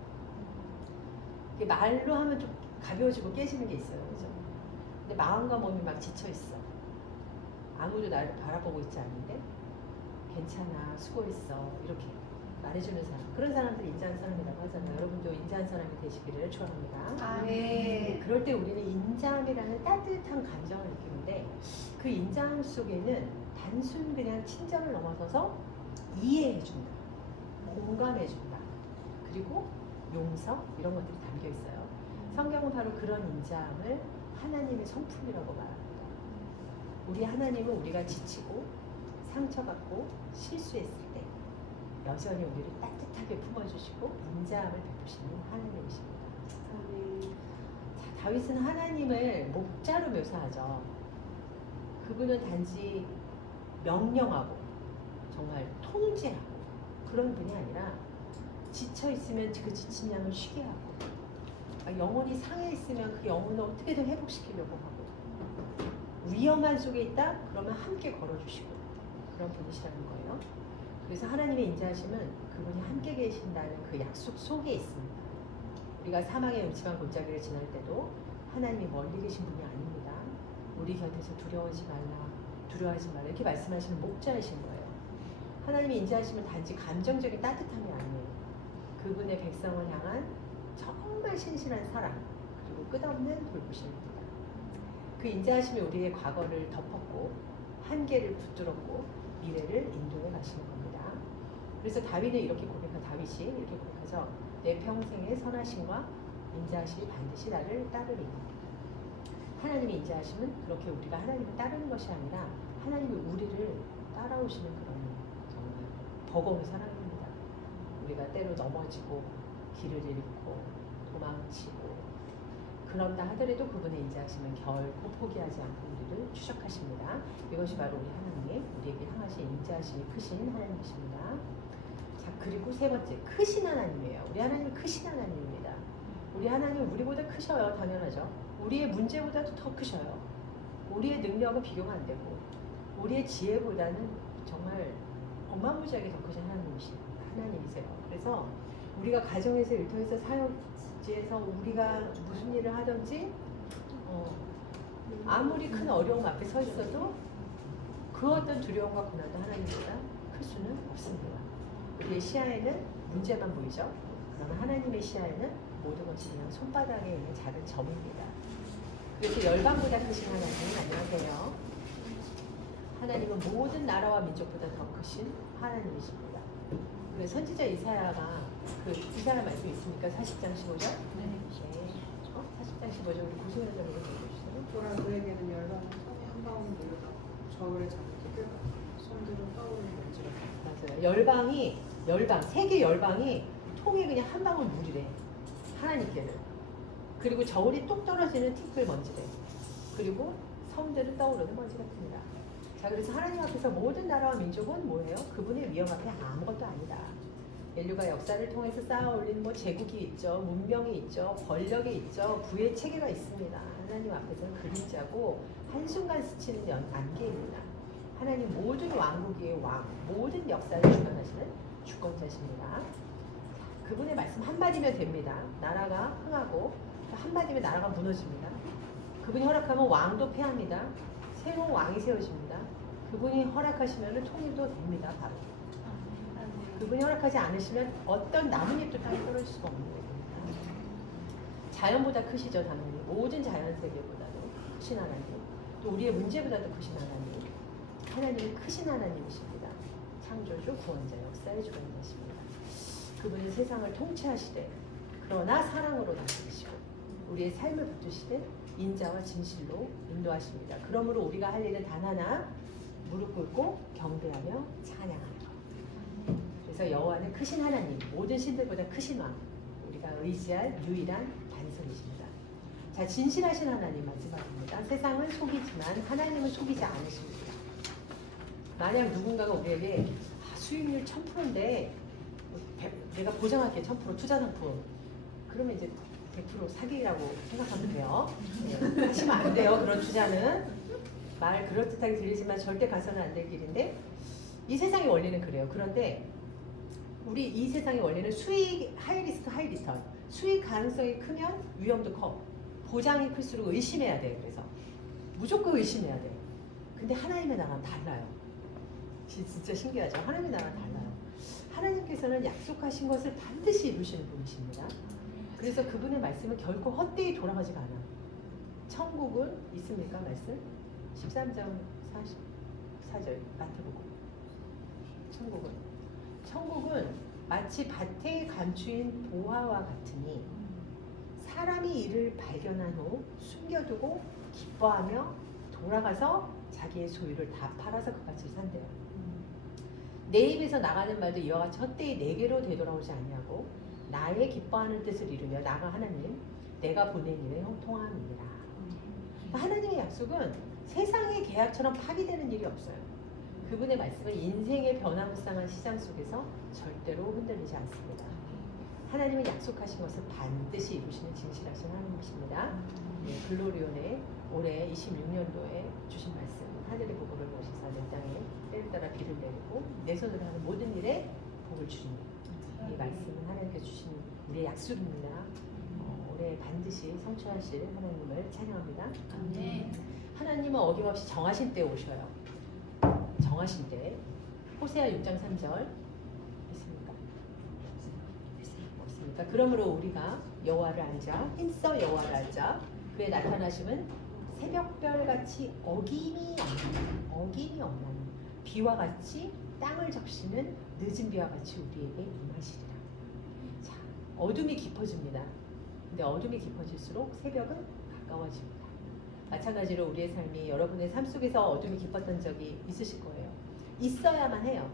이게 말로 하면 좀 가벼워지고 깨지는 게 있어요. 그죠? 근데 마음과 몸이 막 지쳐있어. 아무도 나를 바라보고 있지 않는데 괜찮아, 수고했어. 이렇게 말해주는 사람. 그런 사람들이 인자한 사람이라고 하잖아요. 여러분도 인자한 사람이 되시기를 축원합니다. 네. 그럴 때 우리는 인자함이라는 따뜻한 감정을 느끼는데 그 인자함 속에는 단순 그냥 친절을 넘어서서 이해해준다, 공감해준다, 그리고 용서 이런 것들이 담겨 있어요. 성경은 바로 그런 인자함을 하나님의 성품이라고 말합니다. 우리 하나님은 우리가 지치고 상처받고 실수했을 때 여전히 우리를 따뜻하게 품어주시고 인자함을 베푸시는 하나님이십니다. 자, 다윗은 하나님을 목자로 묘사하죠. 그분은 단지 명령하고 정말 통제하고 그런 분이 아니라 지쳐 있으면 그 지친 양을 쉬게 하고 영혼이 상해 있으면 그 영혼을 어떻게든 회복시키려고 하고 위험한 속에 있다? 그러면 함께 걸어주시고 그런 분이시라는 거예요. 그래서 하나님의 인자하심은 그분이 함께 계신다는 그 약속 속에 있습니다. 우리가 사망의 음침한 골짜기를 지날 때도 하나님이 멀리 계신 분이 아닙니다. 우리 곁에서 두려워하지 말라 이렇게 말씀하시는 목자이신 거예요. 하나님의 인자하심은 단지 감정적인 따뜻함이 아니에요. 그분의 백성을 향한 정말 신실한 사랑 그리고 끝없는 돌보심입니다. 그 인자하심이 우리의 과거를 덮었고 한계를 붙들었고 미래를 인도해 가시는 겁니다. 그래서 다윗이 이렇게 고백하죠. 내 평생의 선하심과 인자하심이 반드시 나를 따르리니. 하나님의 인자하심은 그렇게 우리가 하나님을 따르는 것이 아니라 하나님이 우리를 따라오시는 그런 정말 버거운 사랑입니다. 우리가 때로 넘어지고 길을 잃고 도망치고 그런다 하더라도 그분의 인자하심은 결코 포기하지 않고 우리를 추적하십니다. 이것이 바로 우리 하나님, 우리에게 향하신 인자하심이 크신 하나님이십니다. 자, 그리고 세 번째, 크신 하나님이에요. 우리 하나님은 크신 하나님입니다. 우리 하나님은 우리보다 크셔요. 당연하죠. 우리의 문제보다도 더 크셔요. 우리의 능력은 비교가 안 되고 우리의 지혜보다는 정말 어마무지하게 더 크신 하나님이세요. 그래서 우리가 가정에서 일터에서 사역지에서 우리가 무슨 일을 하든지 아무리 큰 어려움 앞에 서 있어도 그 어떤 두려움과 고난도 하나님보다 클 수는 없습니다. 우리의 시야에는 문제만 보이죠. 그러나 하나님의 시야에는 모든 것이 그냥 손바닥에 있는 작은 점입니다. 그래서 열방보다 크신 하나님 안녕하세요. 하나님은 모든 나라와 민족보다 더 크신 하나님이십니다. 그래서 선지자 이사야가 이사야 말씀 있습니까? 40장 15절? 네. 40장 15절 우리 고승현 장로님 읽어주시죠. 보라 그에게는 열방은 손에 한 방울 물려다 저울에 잡히게 끓다 손들은 떠오르는 먼지라. 맞아요. 세계 열방이 통에 그냥 한 방울 물이래. 하나님께는. 그리고 저울이 뚝 떨어지는 티끌 먼지래. 그리고 섬들은 떠오르는 먼지 같습니다. 자, 그래서 하나님 앞에서 모든 나라와 민족은 뭐예요? 그분의 위엄 앞에 아무것도 아니다. 인류가 역사를 통해서 쌓아올린 제국이 있죠, 문명이 있죠, 권력이 있죠, 부의 체계가 있습니다. 하나님 앞에서는 그림자고 한순간 스치는 안개입니다. 하나님 모든 왕국의 왕, 모든 역사를 주관하시는 주권자십니다. 그분의 말씀 한마디면 됩니다. 나라가 흥하고 한마디면 나라가 무너집니다. 그분이 허락하면 왕도 패합니다. 새로운 왕이 세워집니다. 그분이 허락하시면 통일도 됩니다. 바로. 그분이 허락하지 않으시면 어떤 나뭇잎도 땅에 떨어질 수가 없는 겁니다. 자연보다 크시죠, 당연히. 모든 자연 세계보다도 크신 하나님. 또 우리의 문제보다도 크신 하나님. 하나님은 크신 하나님이십니다. 창조주, 구원자, 역사의 주관자십니다. 그분은 세상을 통치하시되 그러나 사랑으로 다스리시고 우리의 삶을 붙드시되 인자와 진실로 인도하십니다. 그러므로 우리가 할 일은 단 하나, 무릎 꿇고 경배하며 찬양하는 것. 그래서 여호와는 크신 하나님, 모든 신들보다 크신 왕, 우리가 의지할 유일한 반석이십니다. 자, 진실하신 하나님 마지막입니다. 세상은 속이지만 하나님은 속이지 않으십니다. 만약 누군가가 우리에게 수익률 1000%인데 내가 보장할게 1000% 투자 상품, 그러면 이제 100% 사기라고 생각하면 돼요. 네, 하시면 안 돼요. 그런 투자는 말 그럴듯하게 들리지만 절대 가서는 안 될 길인데 이 세상의 원리는 그래요. 그런데 우리 이 세상의 원리는 수익, 하이 리스크 하이 리턴, 수익 가능성이 크면 위험도 커. 보장이 클수록 의심해야 돼. 그래서 무조건 의심해야 돼. 근데 하나님의 나라는 달라요. 진짜 신기하죠. 하나님의 나라는 달라요. 하나님께서는 약속하신 것을 반드시 이루시는 분이십니다. 그래서 그분의 말씀은 결코 헛되이 돌아가지가 않아. 천국은 있습니까? 말씀? 13장 44절 마태복음. 천국은 마치 밭에 감추인 보화와 같으니 사람이 이를 발견한 후 숨겨두고 기뻐하며 돌아가서 자기의 소유를 다 팔아서 그 밭을 산대요. 내 입에서 나가는 말도 이와 같이 헛되이 내게로 되돌아오지 아니하고 나의 기뻐하는 뜻을 이루며 나가 하나님 내가 보낸 일에 형통함이니라. 하나님의 약속은 세상의 계약처럼 파기되는 일이 없어요. 그분의 말씀은 인생의 변화무쌍한 시장 속에서 절대로 흔들리지 않습니다. 하나님은 약속하신 것을 반드시 이루시는 진실하신 하나님이십니다. 네, 글로리온의 올해 26년도에 주신 말씀, 하늘의 복을 모시사 내 땅에 때를 따라 비를 내리고 내 손으로 하는 모든 일에 복을 주시니, 이 말씀은 하나님께서 주신 우리의 약속입니다. 올해 반드시 성취하실 하나님을 찬양합니다. 네. 하나님은 어김없이 정하신 때에 오셔요. 정하신 때. 호세아 6장 3절 있습니까? 없습니까? 그러므로 우리가 여호와를 알자, 힘써 여호와를 알자. 그의 나타나심은 새벽별같이 어김이 없나니 비와 같이 땅을 적시는 늦은 비와 같이 우리에게 임하시리라. 자, 어둠이 깊어집니다. 근데 어둠이 깊어질수록 새벽은 가까워집니다. 마찬가지로 우리의 삶이, 여러분의 삶 속에서 어둠이 깊었던 적이 있으실 거예요. 있어야만 해요.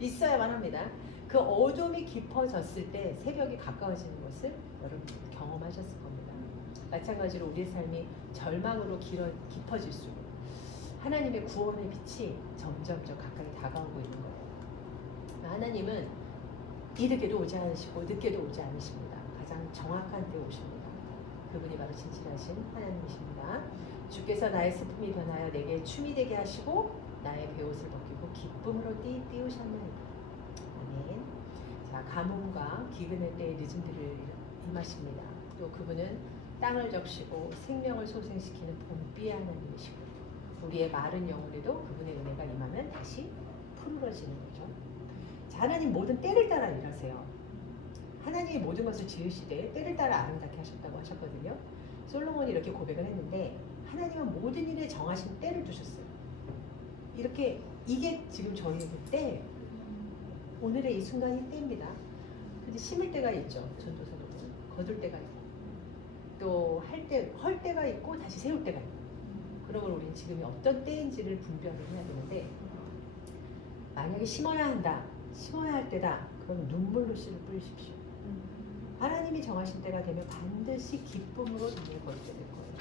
있어야만 합니다. 그 어둠이 깊어졌을 때 새벽이 가까워지는 것을 여러분 경험하셨을 겁니다. 마찬가지로 우리의 삶이 절망으로 깊어질수록 하나님의 구원의 빛이 점점 가까이 다가오고 있는 거예요. 하나님은 이르게도 오지 않으시고 늦게도 오지 않으십니다. 가장 정확한 때에 오십니다. 그분이 바로 진실하신 하나님이십니다. 주께서 나의 슬픔이 변하여 내게 춤이 되게 하시고 나의 베옷을 벗기고 기쁨으로 띄우셨나이다. 아멘. 자, 가뭄과 기근의 때에 늦은 비를 임하십니다. 또 그분은 땅을 적시고 생명을 소생시키는 봄비의 하나님이시고 우리의 마른 영혼에도 그분의 은혜가 임하면 다시 푸르러지는 거죠. 자, 하나님 모든 때를 따라 일하세요. 하나님이 모든 것을 지으시되 때를 따라 아름답게 하셨다고 하셨거든요. 솔로몬이 이렇게 고백을 했는데 하나님은 모든 일에 정하신 때를 두셨어요. 이렇게 이게 지금 저희에게 때, 오늘의 이 순간이 때입니다. 근데 심을 때가 있죠. 전도서는 거둘 때가 있고 또 헐 때가 있고 다시 세울 때가 있고. 그러면 우리는 지금이 어떤 때인지를 분별을 해야 되는데, 만약에 심어야 할 때다. 그럼 눈물로 씨를 뿌리십시오. 하나님이 정하신 때가 되면 반드시 기쁨으로 돈을 벌게 될 거예요.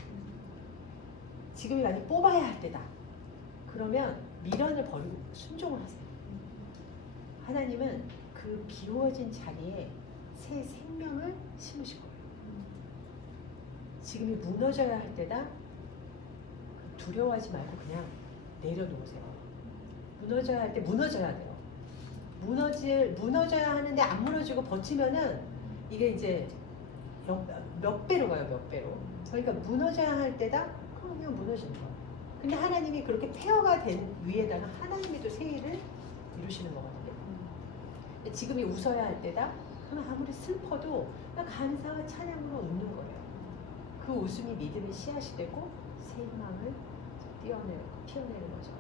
지금이 만약 뽑아야 할 때다. 그러면 미련을 버리고 순종을 하세요. 하나님은 그 비워진 자리에 새 생명을 심으실 거예요. 지금이 무너져야 할 때다. 두려워하지 말고 그냥 내려놓으세요. 무너져야 할 때 무너져야 돼요. 무너져야 하는데 안 무너지고 버티면은 이게 이제 몇 배로 가요, 몇 배로. 그러니까 무너져야 할 때다? 그럼 그냥 무너지는 거예요. 근데 하나님이 그렇게 폐허가 된 위에다가 하나님이 또 새 일을 이루시는 거거든요. 지금이 웃어야 할 때다. 그럼 아무리 슬퍼도 그냥 감사와 찬양으로 웃는 거예요. 그 웃음이 믿음의 씨앗이 되고 새 희망을 피어내는 거죠.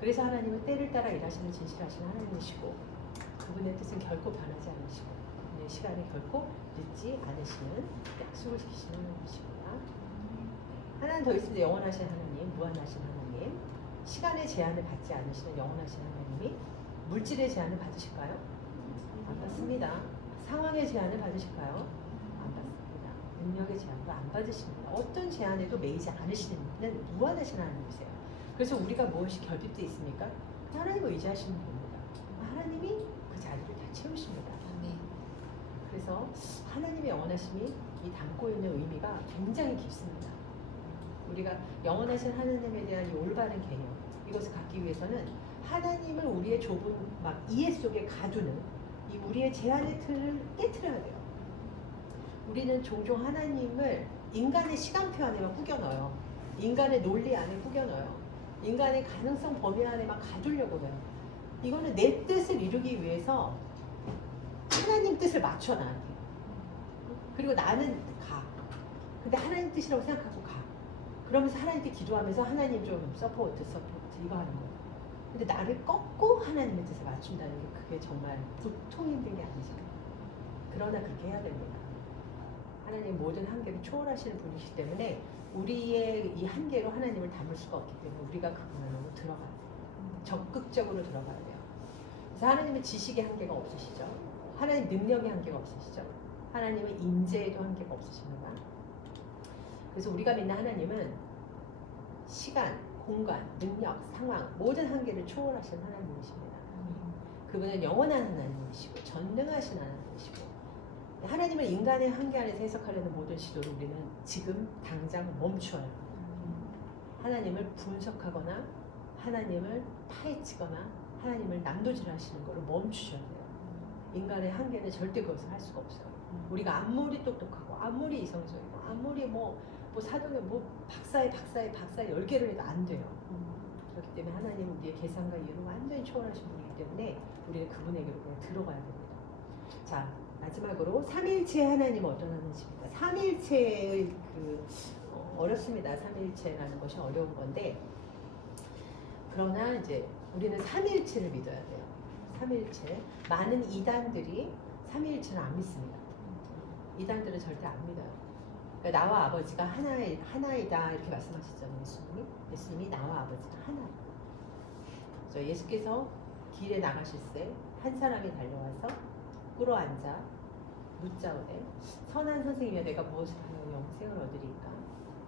그래서 하나님은 때를 따라 일하시는 진실하신 하나님이시고 그분의 뜻은 결코 변하지 않으시고 그분의 시간이 결코 늦지 않으시는 약속을 지키시는 하나님이십니다. 하나는 더 있습니다. 영원하신 하나님, 무한하신 하나님, 시간의 제한을 받지 않으시는 영원하신 하나님이 물질의 제한을 받으실까요? 안 받습니다. 상황의 제한을 받으실까요? 안 받습니다. 능력의 제한도 안 받으십니다. 어떤 제한에도 매이지 않으시는 무한하신 하나님이세요. 그래서 우리가 무엇이 결핍돼 있습니까? 하나님을 의지하시면 됩니다. 하나님이 그 자리를 다 채우십니다. 그래서 하나님의 영원하심이 이 담고 있는 의미가 굉장히 깊습니다. 우리가 영원하신 하나님에 대한 이 올바른 개념, 이것을 갖기 위해서는 하나님을 우리의 좁은 막 이해 속에 가두는 이 우리의 제한의 틀을 깨트려야 돼요. 우리는 종종 하나님을 인간의 시간표 안에만 꾸겨 넣어요. 인간의 논리 안에 꾸겨 넣어요. 인간의 가능성 범위 안에만 가두려고 해요. 이거는 내 뜻을 이루기 위해서 하나님 뜻을 맞춰 나한테. 그리고 나는 가. 근데 하나님 뜻이라고 생각하고 가. 그러면서 하나님께 기도하면서 하나님 좀 서포트 이거 하는 거예요. 근데 나를 꺾고 하나님의 뜻에 맞춘다는 게 그게 정말 보통 힘든 게 아니죠. 그러나 그렇게 해야 됩니다. 하나님 모든 한계를 초월하시는 분이시기 때문에 우리의 이 한계로 하나님을 담을 수가 없기 때문에 우리가 그분 안으로 들어가야 돼요. 적극적으로 들어가야 돼요. 그래서 하나님은 지식의 한계가 없으시죠. 하나님 능력의 한계가 없으시죠. 하나님은 인재에도 한계가 없으십니다. 그래서 우리가 믿는 하나님은 시간, 공간, 능력, 상황 모든 한계를 초월하신 하나님이십니다. 그분은 영원한 하나님이시고 전능하신 하나님이시고 하나님을 인간의 한계 안에서 해석하려는 모든 시도를 우리는 지금 당장 멈춰요. 하나님을 분석하거나 하나님을 파헤치거나 하나님을 난도질하시는 것을 멈추셔야 돼요. 인간의 한계는 절대 그것을 할 수가 없어요. 우리가 아무리 똑똑하고 아무리 이성적이고 아무리 뭐 사동에 박사에 10개를 해도 안 돼요. 그렇기 때문에 하나님은 우리의 계산과 이해를 완전히 초월하신 분이기 때문에 우리는 그분에게로 그냥 들어가야 됩니다. 자, 마지막으로 삼위일체 하나님은 어떤 하나님이십니까? 삼위일체의 어렵습니다. 삼위일체라는 것이 어려운 건데 그러나 이제 우리는 삼위일체를 믿어야 돼요. 삼위일체. 많은 이단들이 삼위일체를 안 믿습니다. 이단들은 절대 안 믿어요. 그러니까 나와 아버지가 하나이다 이렇게 말씀하셨잖아요. 예수님이 나와 아버지가 하나이다. 그래서 예수께서 길에 나가실 때 한 사람이 달려와서 꿇어앉아 묻자오되 선한 선생님이여 내가 무엇을 하여 영생을 얻으리까?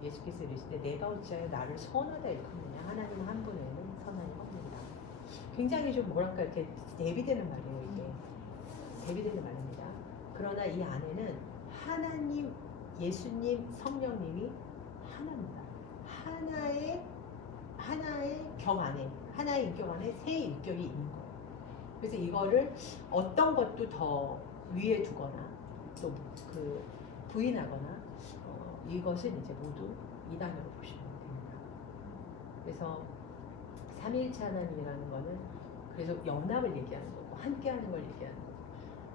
예수께서 이르시되 내가 어찌하여 나를 선하다 일컫느냐? 하나님 한 분에는 선하니 없느니라. 굉장히 좀 뭐랄까 이렇게 대비되는 말이에요. 이게 대비되는 말입니다. 그러나 이 안에는 하나님, 예수님, 성령님이 하나입니다. 하나의 경 안에, 하나의 인격 안에 세 인격이 있는 거예요. 그래서 이거를 어떤 것도 더 위에 두거나 또 그 부인하거나 이것은 이제 모두 이단으로 보시면 됩니다. 그래서 삼위일체 하나님이라는 거는 그래서 연합을 얘기하는 거고 함께하는 걸 얘기하는 거고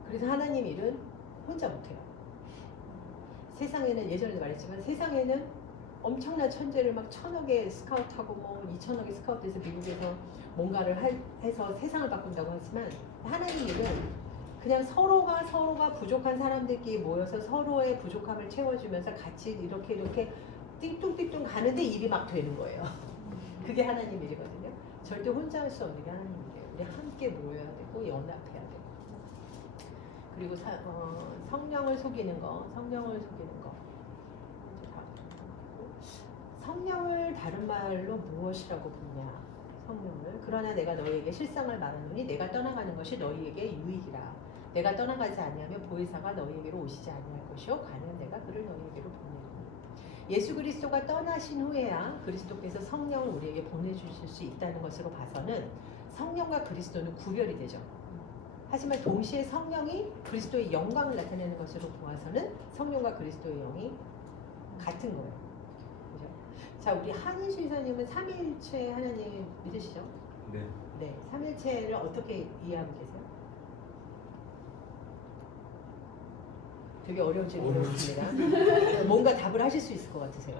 그래서 하나님 일은 혼자 못해요. 세상에는 예전에도 말했지만 세상에는 엄청난 천재를 막 1000억의 스카우트하고 뭐 2000억의 스카우트해서 미국에서 뭔가를 해서 세상을 바꾼다고 하지만 하나님 일은 그냥 서로가 부족한 사람들끼리 모여서 서로의 부족함을 채워주면서 같이 이렇게 띵뚱띵뚱 가는데 일이 막 되는 거예요. 그게 하나님 일이거든요. 절대 혼자 할 수 없는 게 하나님 일이에요. 우리 함께 모여야 되고 연합해야 되고 그리고 성령을 속이는 거 성령을 다른 말로 무엇이라고 부르냐? 성령을 그러나 내가 너희에게 실상을 말하노니 내가 떠나가는 것이 너희에게 유익이라. 내가 떠나가지 아니하면 보혜사가 너희에게로 오시지 아니할 것이요 가면 내가 그를 너희에게로 보내리니. 예수 그리스도가 떠나신 후에야 그리스도께서 성령을 우리에게 보내주실 수 있다는 것으로 봐서는 성령과 그리스도는 구별이 되죠. 하지만 동시에 성령이 그리스도의 영광을 나타내는 것으로 보아서는 성령과 그리스도의 영이 같은 거예요. 그죠? 자, 우리 한인수의사님은 삼위일체 하나님 믿으시죠? 네. 네, 삼위일체를 어떻게 이해하고 계세요? 되게 어려운 질문이었습니다. 뭔가 답을 하실 수 있을 것 같으세요.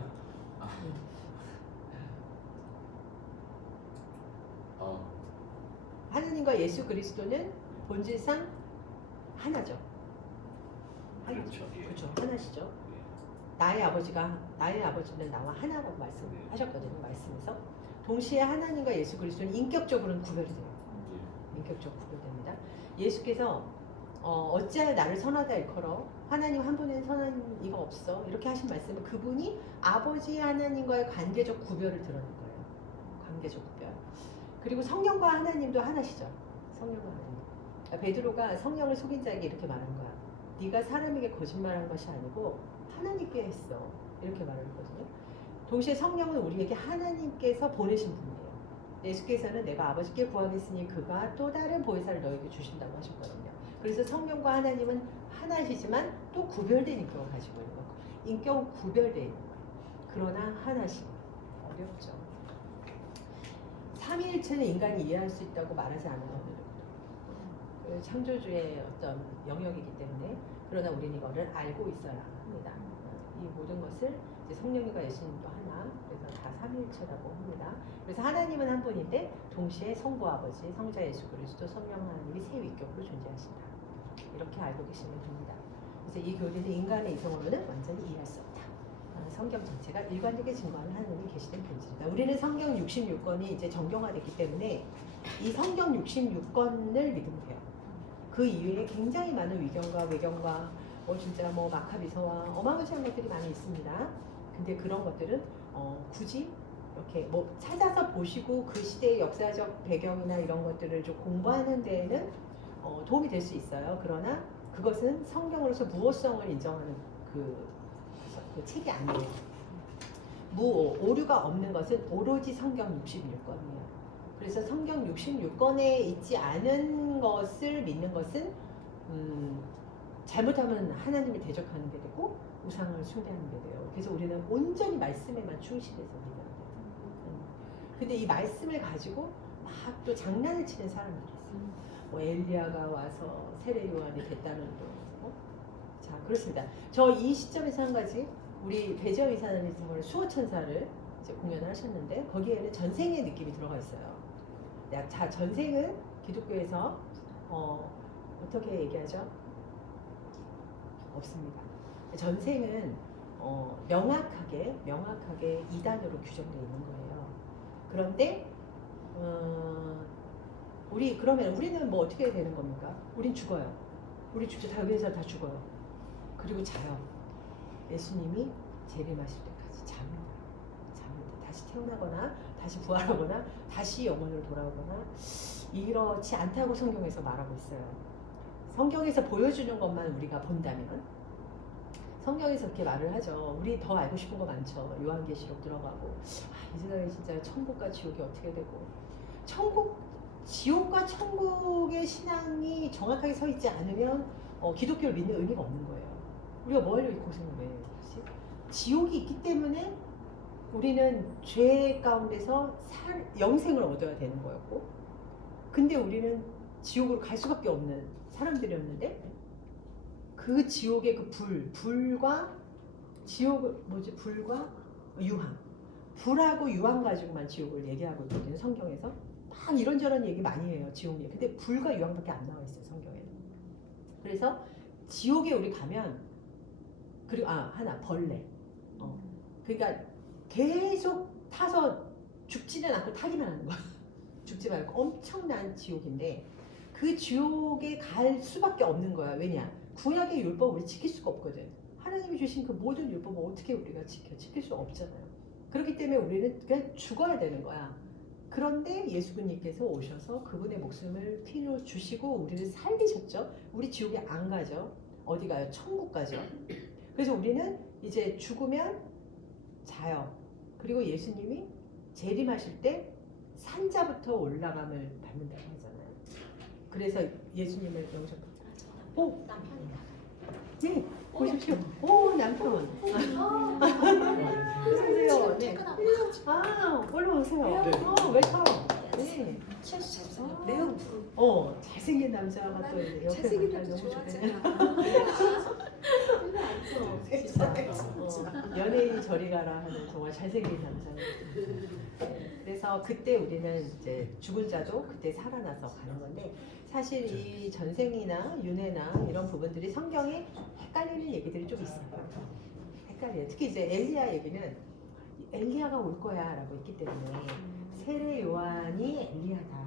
하나님과 예수 그리스도는 본질상 하나죠. 그렇죠. 예. 그렇죠. 하나시죠. 나의 아버지는 나와 하나라고 말씀하셨거든요. 말씀에서 동시에 하나님과 예수 그리스도는 인격적으로는 구별이 돼요. 인격적으로 구별됩니다. 예수께서 어찌하여 나를 선하다 일컬어 하나님 한 분은 선한 이가 없어 이렇게 하신 말씀은 그분이 아버지 하나님과의 관계적 구별을 드러낸 거예요. 관계적 구별. 그리고 성령과 하나님도 하나시죠. 성령과 하나님. 베드로가 성령을 속인 자에게 이렇게 말한 거야. 네가 사람에게 거짓말한 것이 아니고 하나님께 했어. 이렇게 말을 했거든요. 동시에 성령은 우리에게 하나님께서 보내신 분이에요. 예수께서는 내가 아버지께 구하겠으니 그가 또 다른 보혜사를 너에게 주신다고 하셨거든요. 그래서 성령과 하나님은 하나시지만 또 구별된 인격을 가지고 있는 거고 인격은 구별되어 있는 거예요. 그러나 하나씩 어렵죠. 삼위일체는 인간이 이해할 수 있다고 말하지 않아요. 창조주의 어떤 영역이기 때문에 그러나 우리는 이거를 알고 있어야 합니다. 이 모든 것을 이제 성령님과 예수님도 하나 그래서 다 삼위일체라고 합니다. 그래서 하나님은 한 분인데 동시에 성부 아버지, 성자 예수 그리스도, 성령 하나님이 세 위격으로 존재하신다. 이렇게 알고 계시면 됩니다. 그래서 이 교리는 인간의 이성으로는 완전히 이해할 수 없다. 성경 전체가 일관되게 증거하는 하나님이 계시된 본질이다. 우리는 성경 66권이 이제 정경화됐기 때문에 이 성경 66권을 믿으면 돼요. 그 이외에 굉장히 많은 위경과 외경과 진짜 마카비서와 어마무시한 것들이 많이 있습니다. 근데 그런 것들은 굳이 이렇게 찾아서 보시고 그 시대의 역사적 배경이나 이런 것들을 좀 공부하는 데에는 도움이 될 수 있어요. 그러나 그것은 성경으로서 무호성을 인정하는 그 책이 아니에요. 오류가 없는 것은 오로지 성경 66권이에요. 그래서 성경 66권에 있지 않은 것을 믿는 것은 잘못하면 하나님을 대적하는 게 되고 우상을 숭배하는 게 돼요. 그래서 우리는 온전히 말씀에만 충실해서 믿어야 돼요. 근데 이 말씀을 가지고 막 또 장난을 치는 사람들이 있어요. 엘리야가 와서 세례 요한이 됐다는 거. 자, 그렇습니다. 저 이 시점에서 한 가지 우리 배지영 이사님이 수호천사를 이제 공연을 하셨는데 거기에는 전생의 느낌이 들어가 있어요. 자, 전생은 기독교에서 어떻게 얘기하죠? 없습니다. 전생은 명확하게 이단으로 규정되어 있는 거예요. 그런데 우리는 뭐 어떻게 되는 겁니까? 우린 죽어요. 우리 죽죠. 다 위에서 다 죽어요. 그리고 자요. 예수님이 재림하실 때까지 잡니다. 다시 태어나거나 다시 부활하거나 다시 영혼으로 돌아오거나 이렇지 않다고 성경에서 말하고 있어요. 성경에서 보여주는 것만 우리가 본다면 성경에서 그렇게 말을 하죠. 우리 더 알고 싶은 거 많죠. 요한계시록 들어가고 이 세상에 진짜 천국과 지옥이 어떻게 되고 지옥과 천국의 신앙이 정확하게 서 있지 않으면 기독교를 믿는 의미가 없는 거예요. 우리가 뭐 하려고 이 고생을 왜 해요? 지옥이 있기 때문에 우리는 죄 가운데서 영생을 얻어야 되는 거였고 근데 우리는 지옥으로 갈 수밖에 없는 사람들이었는데 그 지옥의 그 불과 불과 유황 불하고 유황 가지고만 지옥을 얘기하고 있거든요. 성경에서 막 이런저런 얘기 많이 해요. 지옥 얘기. 근데 불과 유황밖에 안 나와 있어요. 성경에는. 그래서 지옥에 우리 가면 그리고 하나 벌레 그러니까 계속 타서 죽지는 않고 타기만 하는 거야. 죽지 말고 엄청난 지옥인데 그 지옥에 갈 수밖에 없는 거야. 왜냐? 구약의 율법을 우리 지킬 수가 없거든. 하나님이 주신 그 모든 율법을 어떻게 우리가 지킬 수 없잖아요. 그렇기 때문에 우리는 그냥 죽어야 되는 거야. 그런데 예수님께서 오셔서 그분의 목숨을 피로 주시고 우리를 살리셨죠. 우리 지옥에 안 가죠. 어디 가요? 천국 가죠. 그래서 우리는 이제 죽으면 자요. 그리고 예수님이 재림하실 때 산자부터 올라감을 받는다고 하잖아요. 그래서 예수님을 여기서 남편이다. 네, 보십시오. 오, 남편. 어서오세요. 네. 퇴근하고 얼른 오세요. 웰컴. 네. 어. 매우 부러. 잘생긴 남자가 또 이제 옆에 잘생긴 있다는 남자 너무 좋아하잖아. 연예인이 저리 가라 하는 정말 잘생긴 남자예요. 그래서 그때 우리는 이제 죽은 자도 그때 살아나서 가는 건데 사실 이 전생이나 윤회나 이런 부분들이 성경에 헷갈리는 얘기들이 좀 있어요. 헷갈려요. 특히 이제 엘리야 얘기는 엘리야가 올 거야라고 있기 때문에 세례 요한이 엘리야다.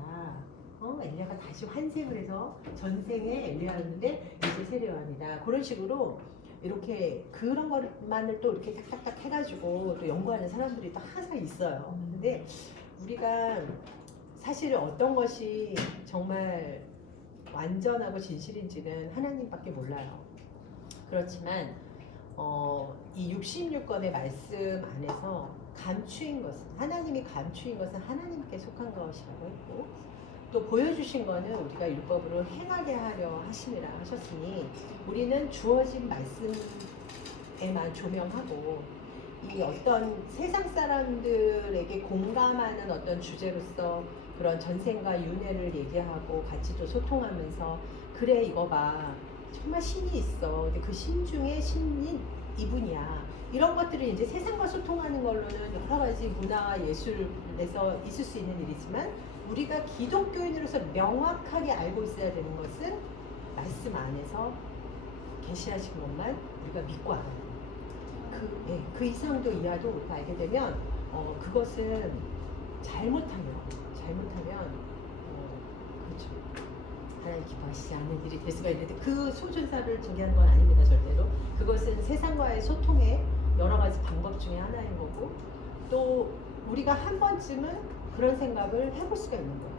엘리야가 다시 환생을 해서 전생에 엘리야였는데 이제 세례 요한이다. 그런 식으로 이렇게 그런 것만을 또 이렇게 딱딱딱 해가지고 또 연구하는 사람들이 또 항상 있어요. 근데 우리가 사실 어떤 것이 정말 완전하고 진실인지는 하나님밖에 몰라요. 그렇지만 이 66권의 말씀 안에서 감추인 것은 하나님이 감추인 것은 하나님께 속한 것이라고 했고 또 보여주신 것은 우리가 율법으로 행하게 하려 하심이라 하셨으니 우리는 주어진 말씀에만 조명하고 이 어떤 세상 사람들에게 공감하는 어떤 주제로서 그런 전생과 윤회를 얘기하고 같이 또 소통하면서 그래 이거 봐 정말 신이 있어 근데 그 신 중에 신인 이분이야 이런 것들이 이제 세상과 소통하는 걸로는 여러 가지 문화와 예술에서 있을 수 있는 일이지만 우리가 기독교인으로서 명확하게 알고 있어야 되는 것은 말씀 안에서 계시하신 것만 우리가 믿고 알아요. 그 이상도 이하도 우리가 알게 되면 그것은 잘못하면 그렇죠. 하나님 기뻐하시지 않는 일이 될 수가 있는데 그 소준사를 저기하는 건 아닙니다. 절대로. 그것은 세상과의 소통의 여러 가지 방법 중에 하나인 거고 또 우리가 한 번쯤은 그런 생각을 해볼 수가 있는 거예요.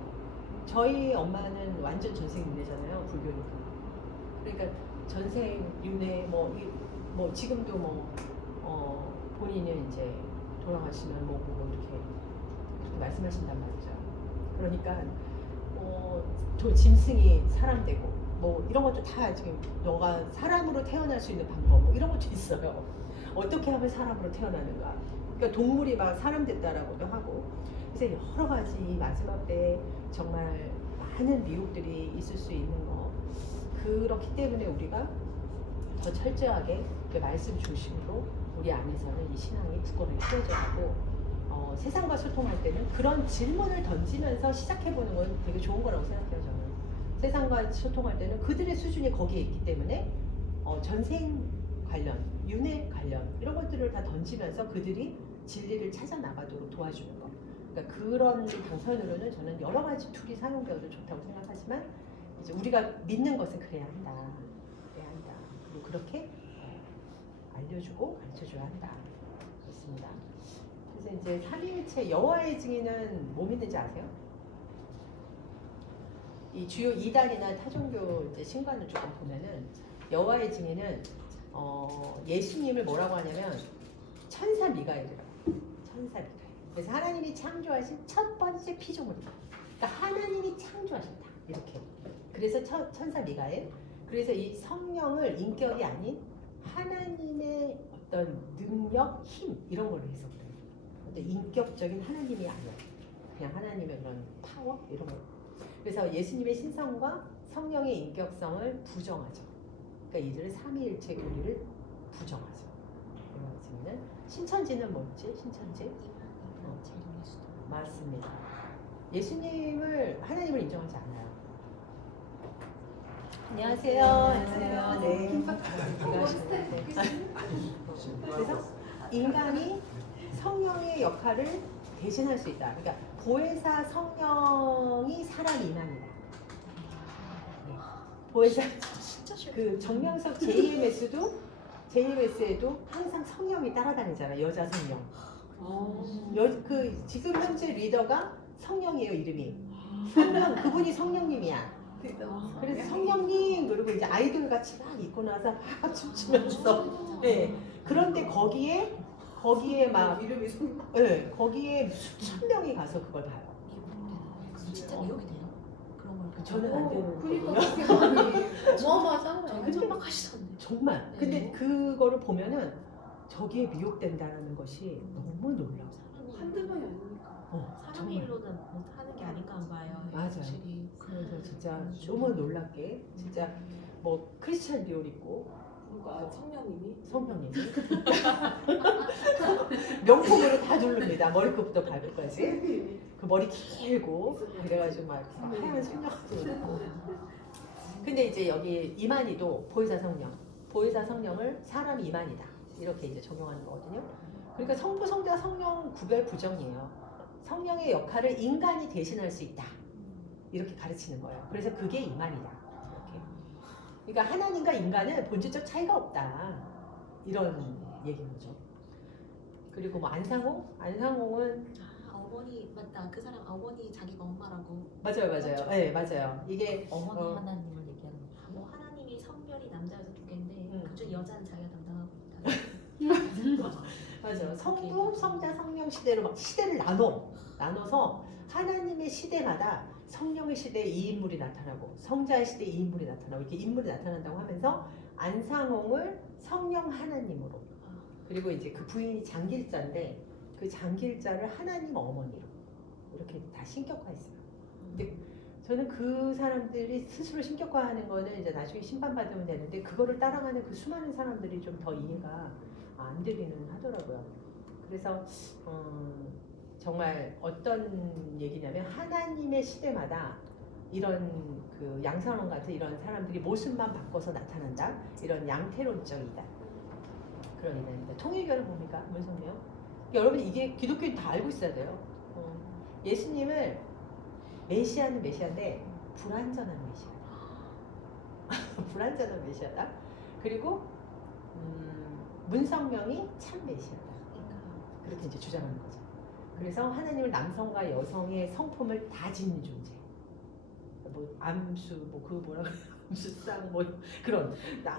저희 엄마는 완전 전생 윤회잖아요. 불교니까. 그러니까 전생 윤회 뭐 지금도 본인은 이제 돌아가시면 뭐고 이렇게 말씀하신단 말이죠. 그러니까 저 짐승이 사람 되고 뭐 이런 것도 다 지금 너가 사람으로 태어날 수 있는 방법 뭐 이런 것도 있어요. 어떻게 하면 사람으로 태어나는가. 그러니까 동물이 막 사람 됐다라고도 하고 그래서 여러 가지 마지막 때 정말 많은 미혹들이 있을 수 있는 거 그렇기 때문에 우리가 더 철저하게 말씀 중심으로 우리 안에서는 이 신앙이 굳건하게 키워져 가고 세상과 소통할 때는 그런 질문을 던지면서 시작해보는 건 되게 좋은 거라고 생각해요. 저는 세상과 소통할 때는 그들의 수준이 거기에 있기 때문에 전생 관련, 윤회 관련 이런 것들을 다 던지면서 그들이 진리를 찾아 나가도록 도와주는 거. 그러니까 그런 방편으로는 저는 여러 가지 툴이 사용되어도 좋다고 생각하지만 이제 우리가 믿는 것은 그래야 한다. 그리고 그렇게 알려주고 가르쳐줘야 한다. 그렇습니다. 그래서 이제 삼위일체 여호와의 증인은 뭐 믿는지 아세요? 이 주요 2단이나 타종교 이제 신관을 조금 보면은 여호와의 증인은 예수님을 뭐라고 하냐면 천사 미가엘이라고. 천사 미가엘. 그래서 하나님이 창조하신 첫 번째 피조물이다. 그러니까 하나님이 창조하셨다. 이렇게. 그래서 천사 미가엘. 그래서 이 성령을 인격이 아닌 하나님의 어떤 능력, 힘 이런 걸로 해서 그래요. 근데 인격적인 하나님이 아니야. 그냥 하나님의 그런 파워 이런 거. 그래서 예수님의 신성과 성령의 인격성을 부정하죠. 그러니까 이들은 삼위일체 교리를 부정하죠. 그러면 신천지는 뭐지? 신천지? 맞습니다. 예수님을 하나님을 인정하지 않아요. 안녕하세요. 안녕하세요. 네. 그래서 인간이 성령의 역할을 대신할 수 있다. 그러니까 보혜사 성령이 사람 이만이다. 보혜사 그 정명석 JMS에도 항상 성령이 따라다니잖아. 여자 성령. 그 지금 현재 리더가 성령이에요. 이름이. 성령 그분이 성령님이야. 그래서 성령님 그리고 이제 아이돌 같이 막 입고 나서 막 춤추면서 네. 그런데 거기에 막 이름이 네. 거기에 수천 명이 가서 그걸 봐요. 진짜 미혹이 돼요? 그런 걸 저는 안 되는 그러니까 거거든요. 어마어마하잖아요. 근데 막 하시던데. 정말. 근데 그거를 보면은 저기에 미혹된다는 것이 너무 놀라워. 한두 명이 아니니까. 사람의 일로는 못 하는 게 아닌가 봐요. 맞아요. 확실히. 그래서 진짜 너무 놀랍게 진짜 뭐 크리스찬 디올 있고 그러니까 성령님이 성령님이 명품으로 다 두릅니다. 머리끝부터 발끝까지. 그 머리 길고 그래가지고 막 하얀 성령. 근데 이제 여기 이만희도 보혜사 성령, 보혜사 성령을 사람 이만이다 이렇게 이제 적용하는 거거든요. 그러니까 성부, 성자, 성령 구별 부정이에요. 성령의 역할을 인간이 대신할 수 있다 이렇게 가르치는 거예요. 그래서 그게 이만이다. 이렇게. 그러니까 하나님과 인간은 본질적 차이가 없다 이런 얘기인 거죠. 그리고 뭐 안상홍은 어머니 맞다. 그 사람 어머니 자기가 엄마라고. 맞아요, 맞아요. 네, 맞아요. 이게 어머니 어. 하나님을 얘기하는 거죠. 뭐 하나님이 성별이 남자여서 두 개인데 그중 여자는 자기가 담당하고 있다. 맞아요. 성부, 성자, 성령 시대로 막 시대를 나눠서 하나님의 시대마다 성령의 시대에 이 인물이 나타나고 성자의 시대에 이 인물이 나타나고 이렇게 인물이 나타난다고 하면서 안상홍을 성령 하나님으로 그리고 이제 그 부인이 장길자인데 그 장길자를 하나님 어머니로 이렇게 다 신격화했어요. 근데 저는 그 사람들이 스스로 신격화하는 거는 이제 나중에 심판받으면 되는데 그거를 따라가는 그 수많은 사람들이 좀 더 이해가 안 되기는 하더라고요. 그래서 정말 어떤 얘기냐면 하나님의 시대마다 이런 그 양산원 같은 이런 사람들이 모습만 바꿔서 나타난다. 이런 양태론적이다. 그런 이단입니다. 통일교를 봅니까? 문성명? 여러분 이게 기독교인 다 알고 있어야 돼요. 예수님을 메시아는 메시아인데 불완전한 메시아다. 불완전한 메시아다. 그리고 문성명이 참 메시아다. 그렇게 이제 주장하는 거죠. 그래서 하나님을 남성과 여성의 성품을 다 지닌 존재. 뭐 암수 뭐 그 뭐라 그래? 암수쌍 뭐 그런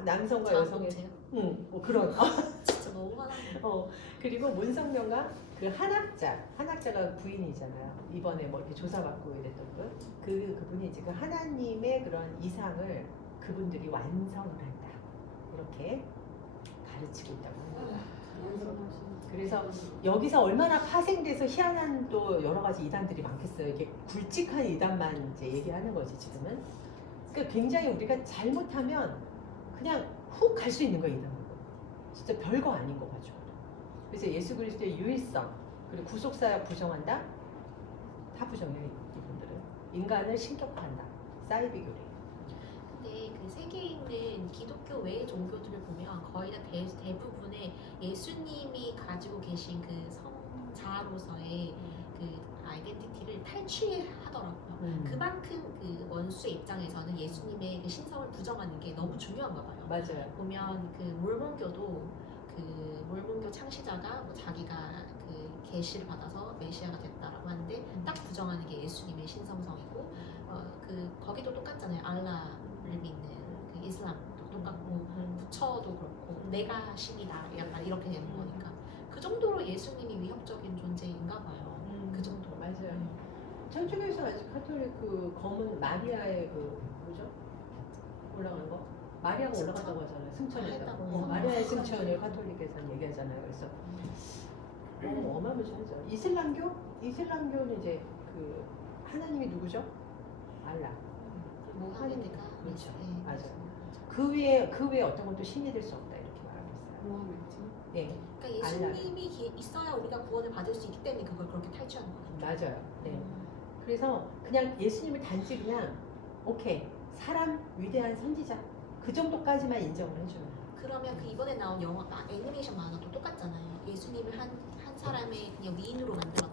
남성과 여성의 뭐 그런 진짜 너무 화나요. 그리고 문성명과 그 한학자가 부인이잖아요. 이번에 뭐 이렇게 조사받고 이랬던 그분이 이제 그 하나님의 그런 이상을 그분들이 완성을 한다. 이렇게 가르치고 있다고 합니다. 그래서 여기서 얼마나 파생돼서 희한한 또 여러 가지 이단들이 많겠어요. 이게 굵직한 이단만 이제 얘기하는 거지 지금은. 그러니까 굉장히 우리가 잘못하면 그냥 훅 갈 수 있는 거예요, 이단은. 진짜 별거 아닌 거 가지고. 그래서 예수 그리스도의 유일성 그리고 구속사역 부정한다. 다 부정해요, 이분들은. 인간을 신격화한다. 사이비교리. 근데 그 세계에 있는 기독교 외의 종교들을 보면 거의 다 대부분의 예수님이 가지고 계신 그 성자로서의 그 아이덴티티를 탈취하더라고요. 그만큼 그 원수의 입장에서는 예수님의 그 신성을 부정하는 게 너무 중요한가 봐요. 맞아요. 보면 그 몰몬교도 그 몰몬교 창시자가 뭐 자기가 그 계시를 받아서 메시아가 됐다라고 하는데 딱 부정하는 게 예수님의 신성성이고 그 거기도 똑같잖아요. 알라를 믿는 그 이슬람도 똑같고 부처도 그렇고 내가 신이다 약간 이렇게 되는 거니까 그 정도로 예수님이 위협적인 존재인가 봐요. 그 정도. 맞아요. 천주교에서 아직 카톨릭 그 검은 마리아의 그 뭐죠? 올라간 거? 마리아가 올라갔다고 하잖아요. 승천에다. 했다고. 마리아의 승천을 카톨릭에서는 얘기하잖아요. 그래서 어마무시하죠. 이슬람교는 이제 그 하나님이 누구죠? 알라. 모하메드가 그렇죠. 네. 맞아요. 그 외에 어떤 것도 신이 될 수 없다 이렇게 말하고 있어요. 모하메드. 네, 그러니까 예수님이 있어야 우리가 구원을 받을 수 있기 때문에 그걸 그렇게 탈취하는 거예요. 맞아요. 네. 그래서 그냥 예수님을 단지 그냥 오케이 사람 위대한 선지자 그 정도까지만 인정을 해주는 거예요. 그러면 그 이번에 나온 영화 애니메이션 만화도 똑같잖아요. 예수님을 한 사람의 그냥 위인으로 만들어